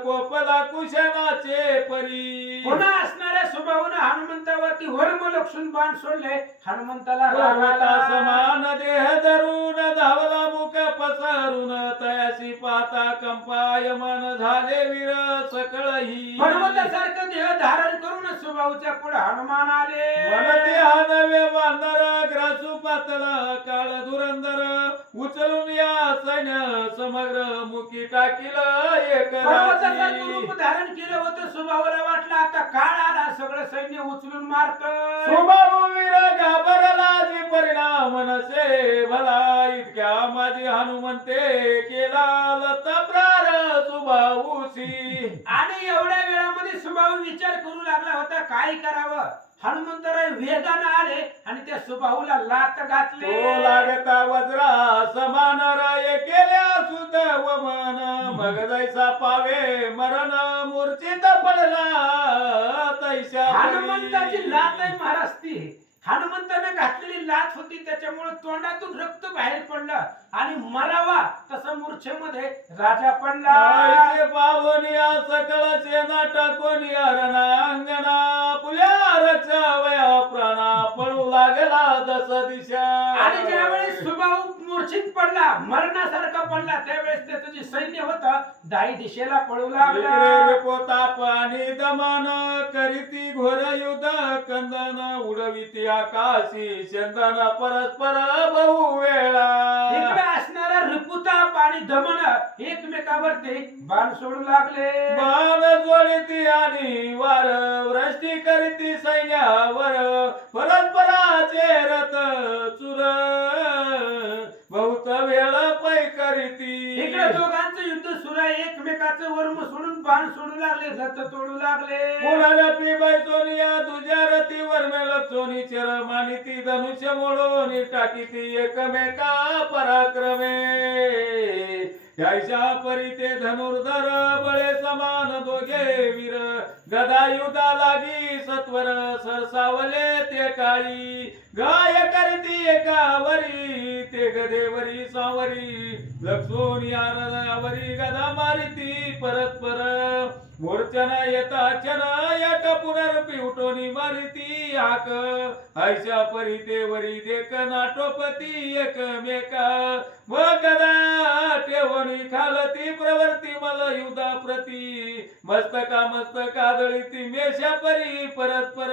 कोपला कुशनाचे परी. पुन्हा असणाऱ्या सुबाहूने हनुमंतावरती वर्म लक्षून बाण सोडले. हनुमंताला राग पर्वता आला. समान देह धरून धावला मुख पसरून तयासी पाहता कंपायमान झाले वीर सकळही. पर्वतासारखं देह धारण करून सुबाहूच्या पुढे हनुमान आले. वनते हानवे वानर ग्रासू पातला काळ धुरंदर उचलून या सैन्य समग्र मुखी टाकील एक पर्वतासारखं राशी. रूप धारण केलं होतं. सुबाहूला वाटलं आता काळ आला, सगळं सैन्य उचलून मारत. सुबाहू वीर घाबरला जी परिणाम नसे भला इतक्या माझी हनुमंते केला लता प्रार सुबाहूसी. आणि एवढ्या वेळामध्ये सुबाहू विचार करू लागला होता काय करावं. हनुमंतराय वेगानं आले आणि त्या सुबाहूला लात घातले. तो लागता वज्रा समान राय केल्या सुद वमन मग जैसा पावे मरण मूर्छित पडला तैसा हनुमंताची लात आहे महाराज ती. हनुमंताने घातलेली लाथ होती त्याच्यामुळे तोंडातून रक्त बाहेर पडलं आणि मरावा तसं मूर्छेमध्ये राजा पडला. आईचे पावनिया सकळचे नाटकोनिया रणांगणा पुल्या रक्षा वया प्राणा पळू लागला दस दिशा. आणि ज्यावेळेस सुबाहू मूर्छित पडला मरणासारखा पडला त्यावेळेस त्याचं जे सैन्य होतं दाही दिशेला पळू लागला. पोताप आणि दमन करीती घोर युद्ध कंदन उडविती आकाशी चंदन परस्पर बहु वेळा. इकडे असणारा रिपुताप आणि दमन एकमेकावरती बाण सोडू लागले. बाण जोडती आणि वार वृष्टी करीती सैन्यावर परस्पराचे रथ चुर बहुत वेळ पै करीती. इकडे दोघांचं युद्ध सुरू आहे. एकमेकाचं वर्म सोडून बाण सोडू लागले रथ तोडू लागले. पुनरपी बैसोनिया तुझ्या रथी वर्मेल सोनी चर मानिती धनुष्य मोडून टाकीती एकमेका पराक्रमे. यायच्या परी ते धनुर्धर बळे समान दोघे वीर गदा युधा लागी सत्वर सरसावले ते काळी. गाय करती एकावरी ते गदेवरी सावरी लक्ष्मण यावरी गदा मारिती परस्पर. मूर्छन येताचन एक पुनरपी उठोनी मारिती हाक. आयशा परी ते वरी देख नाटोपती एकमेका व गदा ठेवणी खालती प्रवर्ती मल युधा प्रती. मस्तका मस्तका दळीती मेषा परी परस्पर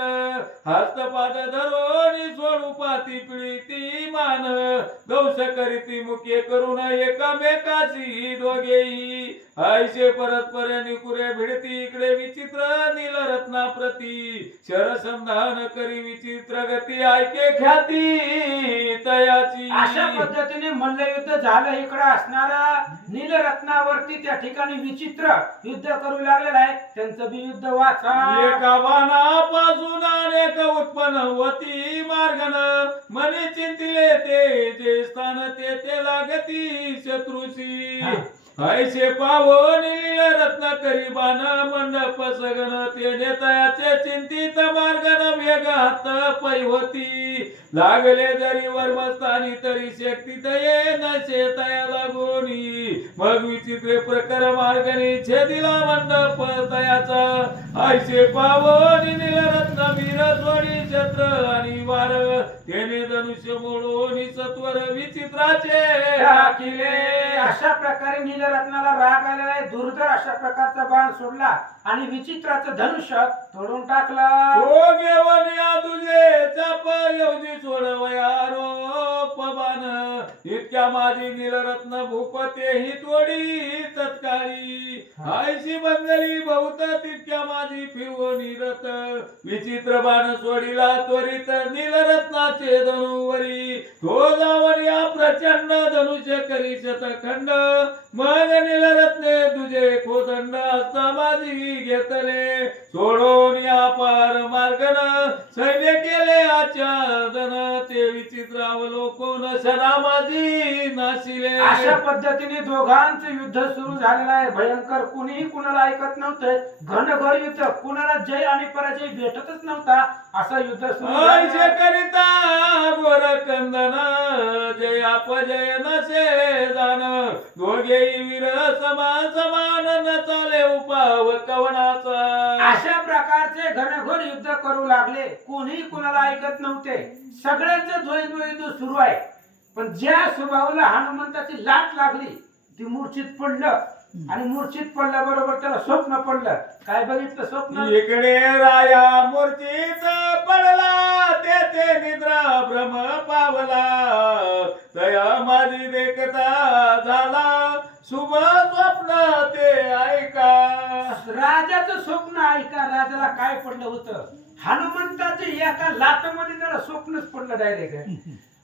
हस्तपाद धरोनी सोडू पाती पिळीती मान. दंश करीती मुखे करून एकमेकाशी दोघेही आयशे परस्पर निकुरे भिडती इकडे विचित्र नीलरत्ना प्रती. शरसंधान करी विचित्र गती ऐके ख्याती तयाची. अशा पद्धतीने मल्लयुद्ध झालं. इकडे असणारा नीलरत्नावरती त्या ठिकाणी विचित्र युद्ध करू लागलेला आहे. त्यांचं बी युद्ध वाचा. एका बाणापासून अनेक उत्पन्न होती मार्गन मनी चिंतिले ते जे स्थान ते लागती शत्रुशी. ऐसे पावन लील रत्न करी बाण मंडप सगन ते नेतयाचे चिंतित मार्गन वेग हात पै होती. लागले जरी वर्मस्थानी तरी शक्ती तये नसे तया लागोनी. मग विचित्रे प्रकर मार्गनी छेदिला मंडप तयाचा. ऐसे पावन नील रत्न वीर जोडी छत्र आणि वार तेने धनुष्य मोडून सत्वर विचित्राचे टाकिले. अशा प्रकारे नीलरत्नाला राग आलेला आहे. दुर्धर अशा प्रकारचा बाण सोडला आणि विचित्राचं धनुष्य तोडून टाकला. तो घेऊन या तुझे चाप येऊजी सोडवया रोप बाण. इतक्या माझी नीलरत्न भूपते ही तोडी तत्काळी. आयशी बंदली बहुत तितक्या माझी फिरवणी रथ. विचित्र बाण सोडिला त्वरित नीलरत्नाचे धनुवरी. तो जाऊन या प्रचंड धनुष्य करी शतखंड. मग नीलरत्ने तुझे खोदंड असता माझी घेतले. सोडून या पार मार्गन सैन्य केले आच्छादन. ते विचित्र अवलोकन सणा माझी नाशिले. अशा पद्धतीने दोघांचं युद्ध सुरू झालेलं आहे. भयंकर. कुणीही कुणाला ऐकत नव्हतं. घनघोर युद्ध. कुणाला जय आणि पराजय भेटतच नव्हता. असं युद्ध सुरू ऐसे करिता गोर कंदन जय अपजय नसे जाण. दोघेही वीर समान समान न चाले उपाव कवनाचा. अशा प्रकारचे घनघोर युद्ध करू लागले. कोणीही कुणाला ऐकत नव्हते. सगळ्यांचं द्वैद्वैद्व सुरू आहे. पण ज्या सुबाहूला हनुमंताची लाट लागली ती मूर्छित पडलं आणि मूर्छित पडल्याबरोबर त्याला स्वप्न पडलं. काय बघितलं स्वप्न? इकडे राया मूर्छित पडला तेथे निद्रा भ्रम पावला. तया माझी देखता झाला शुभ स्वप्न ते ऐका. राजाचं स्वप्न ऐका. राजाला काय पडलं होतं? हनुमंताच्या एका लाटामध्ये त्याला स्वप्नच पडलं डायरेक्ट.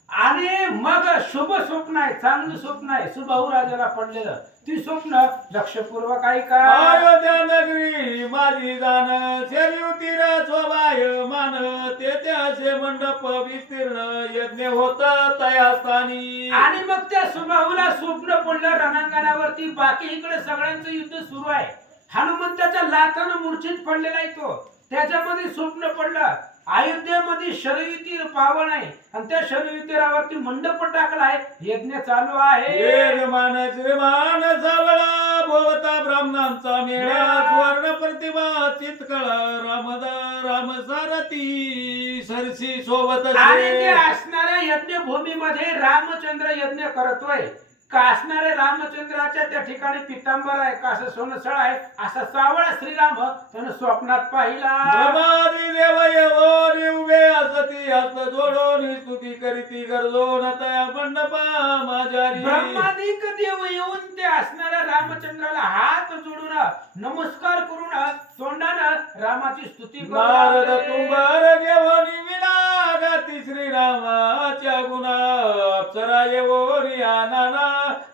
आणि मग शुभ स्वप्न आहे. चांगलं स्वप्न आहे. सुबाहू राजाला पडलेलं. ती स्वप्न लक्षपूर्वक ऐका. अयोध्या नगरी माझी जाण शरीर तीर स्वभाय मान. तेथे असे मंडप विस्तीर्ण यज्ञ होत तया स्थानी. आणि मग त्या सुबाहूला स्वप्न पडलं रणांगणावरती. बाकी इकडे सगळ्यांचं युद्ध सुरू आहे. हनुमंताच्या लाथानं मूर्छित पडलेला आहे तो. त्याच्यामध्ये स्वप्न पडलं अयोध्येमध्ये शरयुती पावन आहे आणि त्या शरयुतीवरती मंडप टाकलाय, यज्ञ चालू आहे. वेगमान श्रीमान सावळा भोवता ब्राह्मणांचा मेळा, सुवर्ण प्रतिभा चितकळा राम सारथी सरसी सोबत आणि ते असणाऱ्या यज्ञभूमीमध्ये रामचंद्र यज्ञ करतोय. का असणारे रामचंद्राच्या त्या ठिकाणी पितांबर आहे का असं सोनसळ आहे, असा सावळा श्रीराम त्यानं स्वप्नात पाहिला. ब्रह्मादी देव येऊन उभे असती हस्त जोडून स्तुती करीती गरजोन तया मंडपा माझारी. ब्रह्मादिक देव येऊन ते असणाऱ्या रामचंद्राला हात जोडून नमस्कार करून तोंडानं रामाची स्तुती नारद करतात. तुंबर घेऊन विनागती श्रीरामाच्या गुणा, अप्सरा येऊन आनाना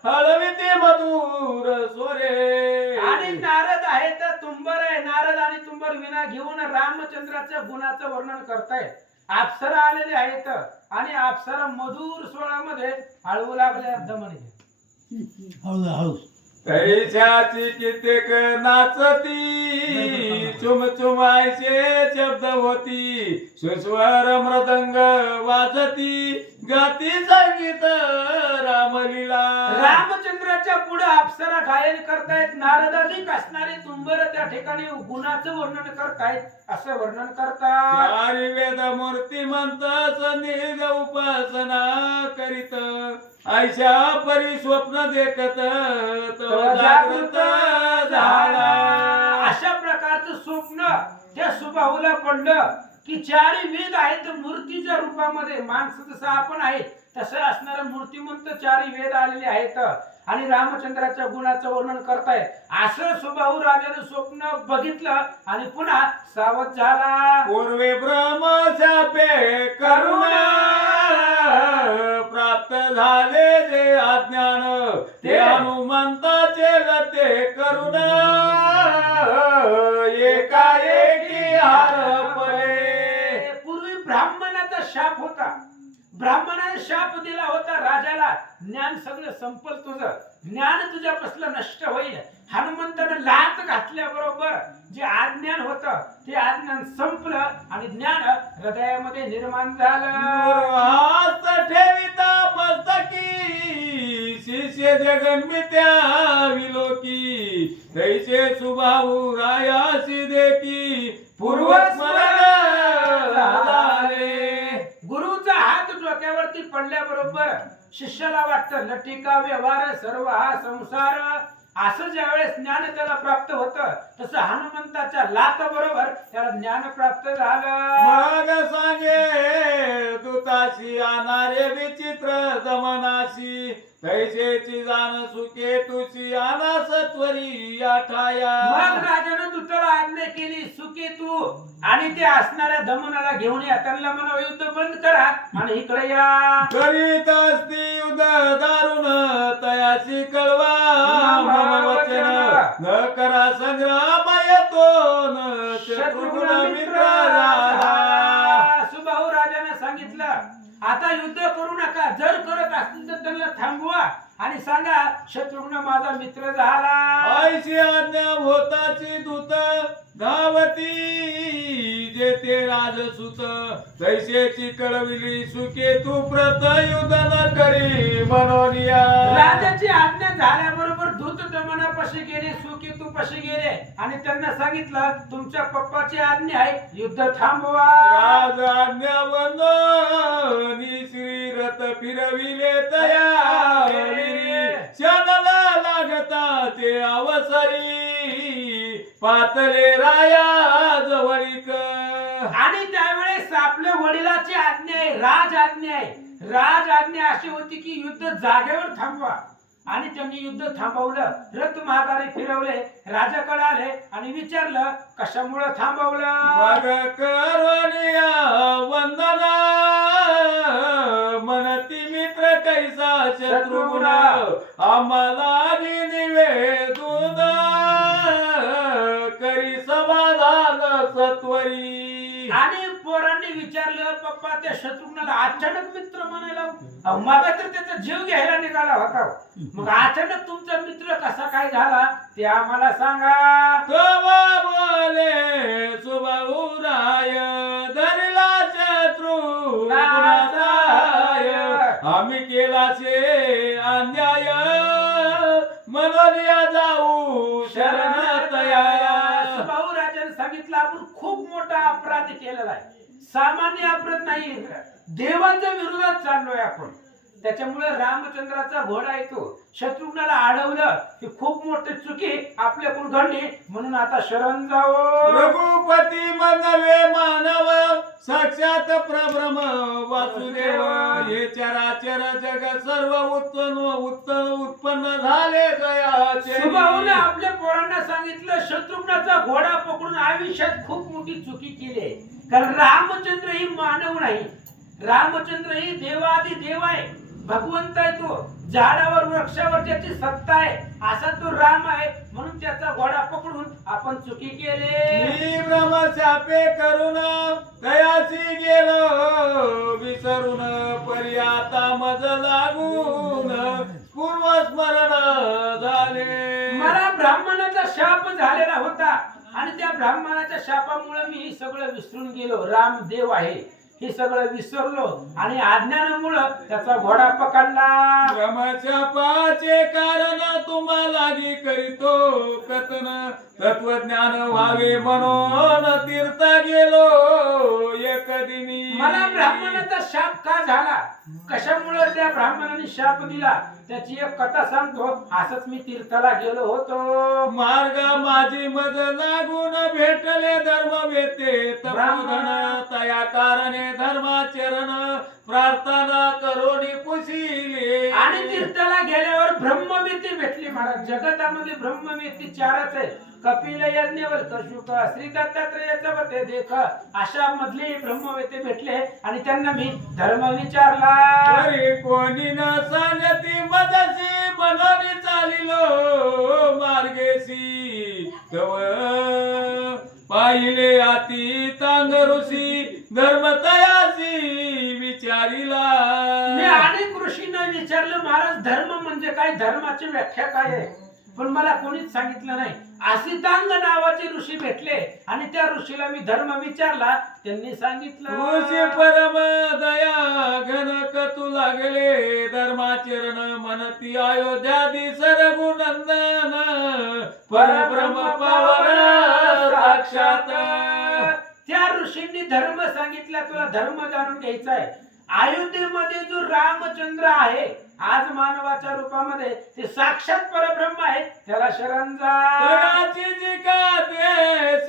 हळविते मधुर स्वरे. आणि नारद आहे तर तुंबर आहे, नारद आणि तुंबर विना घेऊन रामचंद्राच्या गुणाचं वर्णन करतायत. अप्सरा आलेले आहेत आणि अप्सरा मधुर स्वरामध्ये हळवू लागले दमने. तैशाची कित्येक नाचती चुम चुमायचे शब्द होती, सुस्वर मृदंग वाजती गाती संगीत रामलीला. रामचंद्राच्या पुढे अप्सरा गायन करतायत, नारदाधिक असणारे तुंबर त्या ठिकाणी गुणाचं वर्णन करतायत, असं वर्णन करतात. चारी वेद मूर्तिमंत संनिध उपासना करीत, आयशा परी स्वप्न देखत तो जागृत झाला. अशा प्रकारचं स्वप्न त्या सुबाहूला पडलं की चारी वेद आहेत मूर्तीच्या रूपामध्ये, माणसं जसं आपण आहे तसं असणारे मूर्तिमंत चारी वेद आलेले आहेत आणि रामचंद्राच्या गुणाचं वर्णन करतायत. असं सुबाहू राजाने स्वप्न बघितलं आणि पुन्हा सावध झाला. पूर्वे ब्रह्मशापे करुणा प्राप्त झाले जे अज्ञान, ते हनुमंताचे लते करुणा एकाएकी हरपले. पूर्वी ब्राह्मणाचा शाप होता, ब्राह्मणाने शाप दिला होता राजाला, ज्ञान सगळं संपल तुझं, ज्ञान तुझ्यापासून नष्ट होईल. हनुमंताने लात घातल्याबरोबर जे अज्ञान होतं ते अज्ञान संपलं आणि ज्ञान हृदयामध्ये निर्माण झालं. हात ठेविता मस्तकी शिष्य जगन्मित्या विलोकी, तैसे सुभाऊ रायासी देखी पूर्वस्मरण झाले. गुरुचा हात डोक्यावरती पडल्याबरोबर शिष्याला वाटतं लटिका व्यवहार सर्व हा संसार. असं ज्यावेळेस ज्ञान त्याला प्राप्त होतं तसं हनुमंताच्या लात बरोबर त्याला ज्ञान प्राप्त झालं. मग सांगे दुताशी आणारे विचित्र जमनाशी, तैसेची जाण सुके तुशी आना सत्वरी आठाया. मग राजानं दूताला आज्ञा केली, सुके तू आणि ते असणाऱ्या दमनाला घेऊन या, त्यांना म्हणा युद्ध बंद करा आणि इकडे या. करीत असती युद्ध दारुण तयाशी कळवा, मम वचन न करा संग्राम येतो न शत्रुघ्न मित्र राधा. सुबाहू राजाने सांगितलं आता युद्ध करू नका, जर करत असतील तर त्यांना थांबवा आणि सांगा शत्रुघ्न माझा मित्र झाला. ऐशी आज्ञा होताची दूत धावती जेते राजसुत, तैसेची कळविली सुके तू प्रत युद्ध न करी मनोनिया. राजाची आज्ञा झाल्याबरोबर दूत दमनापाशी गेले, सुके तू पाशी गेले आणि त्यांना सांगितलं तुमच्या पप्पाची आज्ञा आहे, युद्ध थांबवा. राज आज्ञा वंदनी श्री रथ फिरविले तया शनला लागता ते अवसरी, पातले राया जवळीक. आणि त्यावेळेस आपल्या वडिलाची आज्ञा आहे, राज आज्ञा आहे. राज आज्ञा अशी होती की युद्ध जागेवर थांबवा आणि त्यांनी युद्ध थांबवलं, रथ महागारी फिरवले, राजाकडे आले आणि विचारलं कशामुळे थांबवलं. मग करुणिया वंदना मनती मित्र कैसा शत्रुघ्न, आम्हाला निवेदून करी समाधान सत्वरी. आणि पोरांनी विचारलं पप्पा त्या शत्रुघ्नाला अचानक मित्र म्हणायला, मागा तर त्याचा जीव घ्यायला निघाला होता, मग अचानक तुमचा मित्र कसा काय झाला ते आम्हाला सांगा. तवा बोले सुबाहू राय धरला आम्ही केलासे अन्याय म्हणून या जाऊ शरणात या. भाऊ राजाने सांगितलं आपण खूप मोठा अपराध केलेला आहे. सामान्य अपराध नाही, देवाच्या विरोधात चाललोय आपण. त्याच्यामुळे रामचंद्राचा घोडा येतो, शत्रुघ्नाला अडवलं ही खूप मोठी चुकी आपल्याकडून घडली, म्हणून आता शरण जावं. रघुपती मनवे मानव साक्षात प्रभ्रम वासुदेव हे चराचर जग सर्व उत्पन्न झाले गयाचे. सुभाऊने आपल्या पोरांना सांगितलं शत्रुघ्नाचा घोडा पकडून आयुष्यात खूप मोठी चुकी केली, कारण रामचंद्र ही मानव नाही, रामचंद्र ही देवादी देव आहे, भगवंत आहे. तो झाडावर वृक्षावर ज्याची सत्ता आहे असा तो राम आहे, म्हणून त्याचा घोडा पकडून आपण चुकी केली. मी ब्रह्मशापे करून तयासी गेलो विसरून परी आता मज लागून पूर्व स्मरण झाले. मला ब्राह्मणाचा शाप झालेला होता आणि त्या ब्राह्मणाच्या शापामुळे मी हे सगळं विसरून गेलो. राम देव आहे हे सगळं विसरलो आणि अज्ञानामुळे त्याचा घोडा पकडला. ब्रह्मशापाचे कारण तुम्हाला करीतो कथन तत्वज्ञान व्हावे म्हणून तीर्थ गेलो एक दिनी. मला ब्राह्मणाचा शाप का झाला, कशामुळे त्या ब्राह्मणाने शाप दिला त्याची एक कथा सांगतो. असंच मी तीर्थाला गेलो होतो. मार्ग माझी मज लागून भेटले धर्म वेते तपोधन तया कारणे धर्माचरण प्रार्थना करोनी पुसिले. आणि तीर्थाला गेल्यावर ब्रह्मवेत्ते भेटले. महाराज जगतामध्ये ब्रह्मवेत्ते चारच आहे, कपिल यज्ञवल्क्य शुक श्री दत्तात्रेयाचा बते देख अशा मधले ब्रह्मवेत्ते भेटले आणि त्यांना मी धर्म विचारला. अरे कोणी न सांगती मजसी बनवली चालिलो मार्गेसी तव पाहिले अति तांग ऋषी धर्म तयासी विचारिला. मी अनेक ऋषींना विचारलं महाराज धर्म म्हणजे काय, धर्माची व्याख्या काय आहे, पण मला कोणीच सांगितलं नाही. असितांग नावाचे ऋषी भेटले आणि त्या ऋषीला मी धर्म विचारला, त्यांनी सांगितलं ऋषी परम दया घन कतू लागले धर्माचरण म्हणती अयोध्यादी सरगुनंदन परब्रह्म पावन साक्षात. त्या ऋषींनी धर्म सांगितला, तुला धर्म जाणून घ्यायचा आहे. अयोध्येमध्ये जो रामचंद्र आहे आज मानवाच्या रूपामध्ये ते साक्षात परब्रह्म आहे, त्याला शरण जा.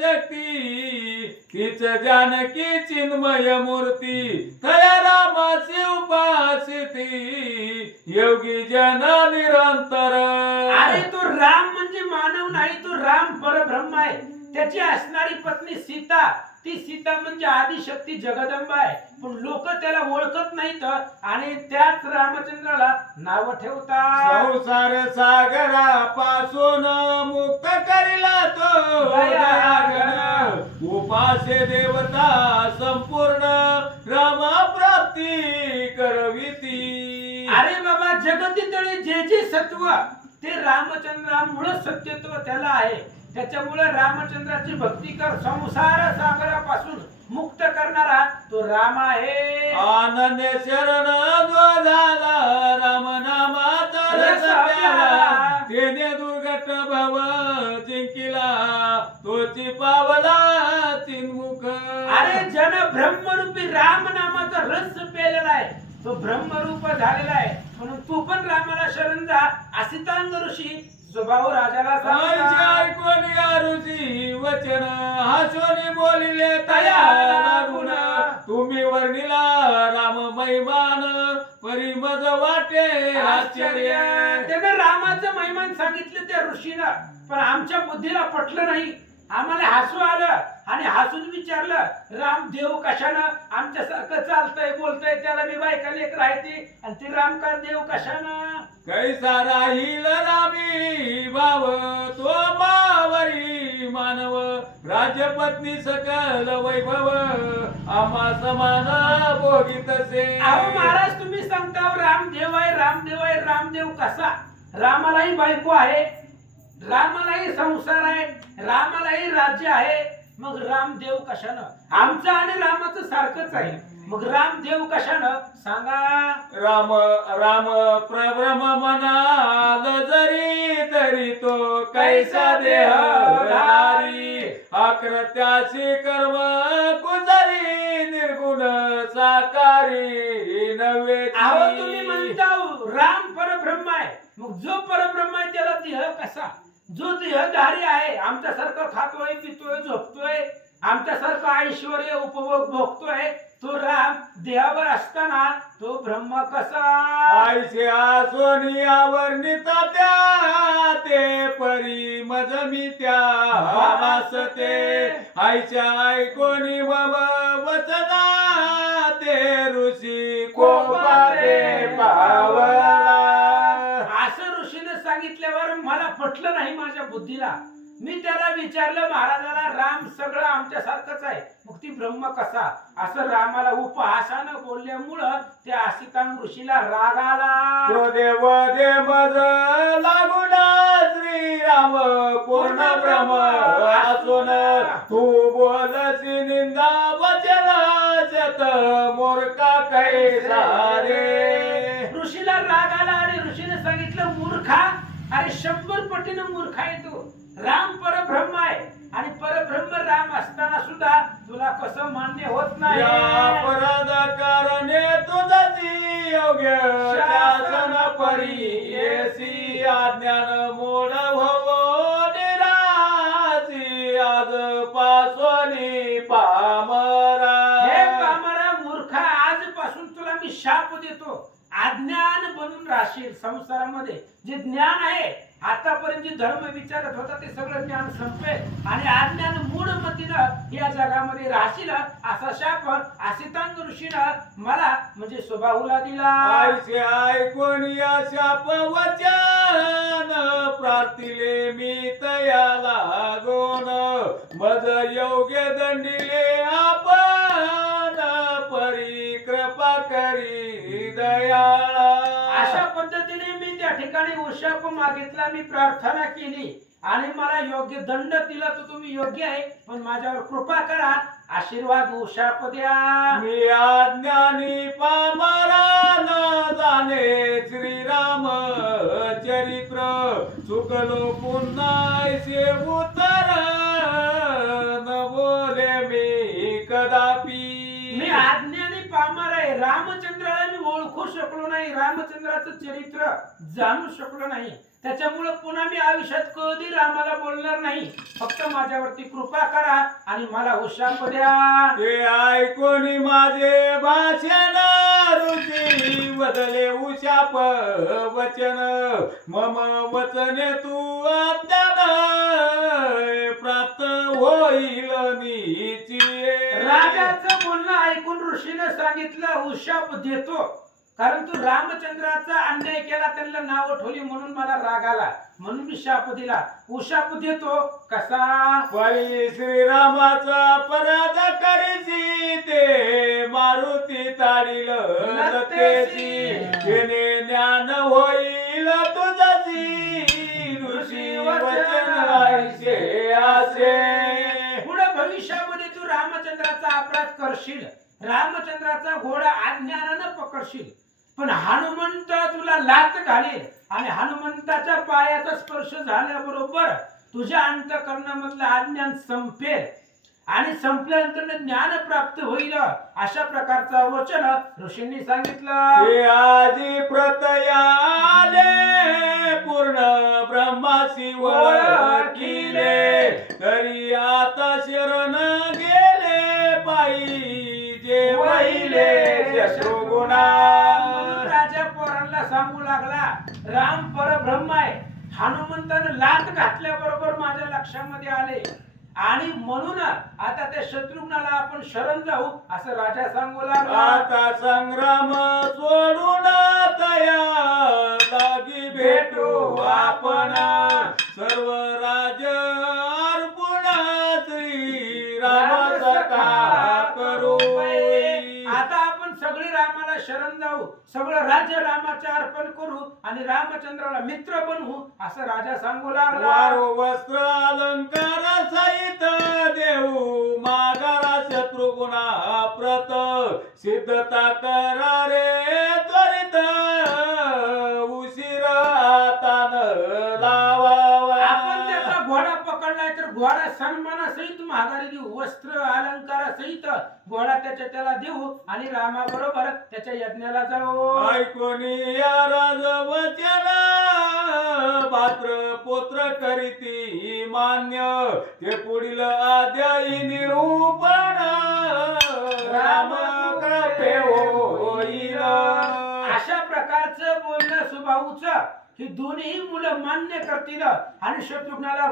शक्ती तीच जानकी चिन्मय मूर्ती तया रामाची उपासिती योगी जन निरंतर. अरे तो राम म्हणजे मानव नाही, तो राम परब्रह्म आहे. त्याची असणारी पत्नी सीता, ती सीता म्हणजे आदिशक्ती जगदंबा आहे, पण लोक त्याला ओळखत नाहीत आणि त्याच रामचंद्राला नाव ठेवतात. संसार सागरापासून मुक्त करिला तो दयागण उपासे देवता संपूर्ण राम प्राप्ती करविती. अरे बाबा जगतीतले जे जे सत्व ते रामचंद्रामुळे सत्यत्व त्याला आहे. त्याच्यामुळे रामचंद्राची भक्ती कर, संसार सागरापासून मुक्त करणारा तो राम आहे. आनंद शरण जो झाला राम नामाचा रस प्याला तेने दुर्गट भव जिंकिला तोची पावला चिन्मुख. अरे जन ब्रह्मरूपी राम नामाचा रस पेलेला आहे, तो ब्रह्मरूप झालेला आहे, म्हणून तू पण रामाला शरण जा. असितांग ऋषी स्वभाव राजाला कोणी ऋषी वचन हसोनी बोलिले तया लागून तुम्ही वर्णिला राम महिमान परी मज वाटे आश्चर्य. त्याने रामाचं महिमान सांगितलं त्या ऋषीला, पण आमच्या बुद्धीला पटलं नाही. आम्हाला हसू आलं आणि हसून विचारलं राम देव कशानं, आमच्यासारखं चालतंय बोलतंय, त्याला मी बायका लेक राहते आणि ते राम का देव कशानं. कैसा राहील रामी भाव तो मावरी मानव राजपत्नी सकल वैभव आम्हा समान भोगितसे. अहो महाराज तुम्ही सांगता रामदेव आहे, रामदेव आहे, रामदेव कसा. रामालाही बायको आहे, रामालाही संसार आहे, रामालाही राज्य आहे, मग रामदेव कशानं. आमचं आणि रामाचं सारखंच आहे. मग रामदेव कशानं सांगा. राम राम प्रभ्रम म्हणाल जरी तरी तो कैसा देहधारी आकृत्याशी कर्म गुजरी निर्गुण साकारी नव्हे. अहो तुम्ही म्हणता राम परब्रह्म आहे, मग जो परब्रह्म आहे त्याला देह कसा? जो देहधारी आहे, आमच्यासारखं खातोय पितोय झोपतोय, आमच्यासारखं ऐश्वर्य उपभोग भोगतोय, तो राम देहावर असताना तो ब्रह्म कसा? ऐशा सोनियावर निता त्या ते परी मज मी त्या वासते ऐशा ऐकोनी मम वचना ते ऋषी कोपाते पावला. असं ऋषीने सांगितल्यावर मला पटलं नाही माझ्या बुद्धीला. मी त्याला विचारलं महाराजाला, राम सगळं आमच्यासारखंच आहे, मग ती ब्रह्म कसा? असं रामाला उपहासानं बोलल्यामुळं त्या आसितान ऋषीला राग आला. क्रोधे वदे मज लागून श्रीराम पूर्ण ब्रह्म असून तू बोलसी निंदा वचन शत मूर्खा कैसा रे. ऋषीला राग आला आणि ऋषीने सांगितलं, मूर्खा, अरे 100 पटीनं मूर्ख आहे तू. राम परब्रह्म आहे आणि परब्रह्म राम असताना सुद्धा तुला कसं मान्य होत नाही? या परद कारणे तुझी योग्य शासन परी अज्ञान मूढ भवो निराशी आज पासोनी पामरा. हे पामरा मूर्खा, आजपासून तुला मी शाप देतो. अज्ञान बनून राहशील. संसारामध्ये जे ज्ञान आहे, आतापर्यंत जे धर्म विचारत होता ते सगळं ज्ञान संपेल आणि अज्ञान मूढमतीनं या जगामध्ये राहशील, असा शाप आसितांग ऋषीनं मला म्हणजे स्वभावला दिला. ऐसे ऐकून या शाप वचन प्रार्थिले मी तया लागून मज योग्य दंडिले आपण परी कृपा करी दयाळा. अशा पद्धतीने मी त्या ठिकाणी उशाप मागितला, मी प्रार्थना केली आणि मला योग्य दंड दिला. तर तुम्ही योग्य आहे, पण माझ्यावर कृपा करा, आशीर्वाद उशाप द्या. मी अज्ञानी पामरा न जाणे श्रीराम चरित्र चुकलो पुन्हा ऐसे उतर न बोले मी कदापि. मी अज्ञानी पामर आहे, रामचंद्राला मी ओळखू शकलो नाही, रामचंद्राचं चरित्र जाणू शकलो नाही. त्याच्यामुळे पुन्हा मी आयुष्यात कधी रामाला बोलणार नाही. फक्त माझ्यावरती कृपा करा आणि मला उशाप द्या. ते ऐकून माझे भाषण रुची बदले उशाप वचन मम वचने तू अज्ञान प्राप्त होईल नीची. राजाचं बोलणं ऐकून ऋषीने सांगितलं, उशाप देतो, कारण तू रामचंद्राचा अन्याय केला, त्यांना नाव ठेवली म्हणून मला राग आला, म्हणून मी शाप दिला. उशाप देतो कसा? परी श्रीरामाचा अपराध करीसी ते मारुती ताडील लतेसी तेने ज्ञान होईल तुझी ऋषी वचन ऐसे असे. पुढे भविष्यामध्ये तू रामचंद्राचा अपराध करशील, रामचंद्राचा घोडा अज्ञानानं पकडशील, पण हनुमंत तुला लात घालील आणि हनुमंताच्या पायाचा स्पर्श झाल्याबरोबर तुझ्या अंतःकरणामधलं अज्ञान संपेल आणि संपल्यानंतर ज्ञान प्राप्त होईल. अशा प्रकारचं वचन ऋषींनी सांगितलं. ते आजी प्रतयाले पूर्ण ब्रह्माशी ओळखिले तरी आता शरण गेले पायी जे वहिले शत्रुगुणा. राजा पोरांना सांगू लागला, राम परब्रह्म आहे. हनुमंतानं लात घातल्याबरोबर माझ्या लक्षामध्ये आले आणि म्हणून आता त्या शत्रुघ्नाला आपण शरण जाऊ असं राजा सांगू लागला. आता संग्राम सोडून तया लागी भेटू आपण सर्व राज अर्पण श्रीराम सखा करू. आता आपण सगळे रामाला शरण जाऊ, सगळं राज्य रामाच्या अर्पण करू आणि रामचंद्राला मित्र बनवू असं राजा सांगू लागला. वारो वस्त्र अलंकार सहित देऊ माघारा शत्रुघ्ना प्रत सिद्धता करा रे त्वरित उशीर आता न लावावा. आपण त्याचा घोडा पकडलाय तर घोडा सन्मानासहित माघारी देऊ, वस्त्र अलंकारासहित घोडा त्याला देऊ आणि रामाबरोबर त्याच्या यज्ञाला जाऊ. ऐकोनी या राजवचन पात्र पुत्र करीती मान्य ते पुढील अध्यायी निरूपण राम कृपे होईल. अशा प्रकारचं बोलणं सुभाऊचं ही दोन्ही मुलं मान्य करतील आणि शत्रुघ्नाला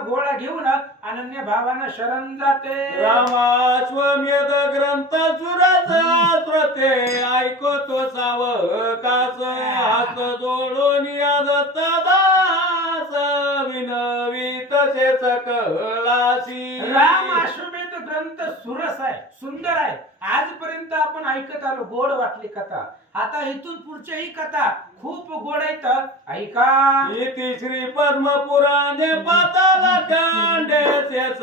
घोडा घेऊन अनन्य भावानं शरण जाते. रामाश्वमेध ग्रंथ सुराचा श्रोते ऐकतो सावकास हात जोडून दत्त दास विनवी तसे सकलासी. राम अश्वमेध ग्रंथ सुरस आहे, सुंदर आहे. आजपर्यंत आपण ऐकत आलो, गोड वाटली कथा. आता इथून पुढच्याही कथा खूप गोड आहेत, ऐका. इति श्री पद्म पुराणे पाताल खंडे शेष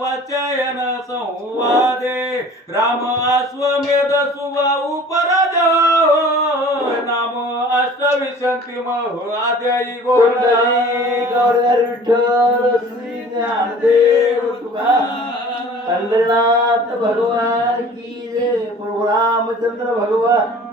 वाचयन संवादे राम अश्वमेध सुबाहु पराज नाम अष्टविंशति अध्यायी कुंडली गौरधर विठ्ठल श्री ज्ञानदेव तुकाराम पंढरीनाथ भगवान की जय. प्रभु रामचंद्र भगवान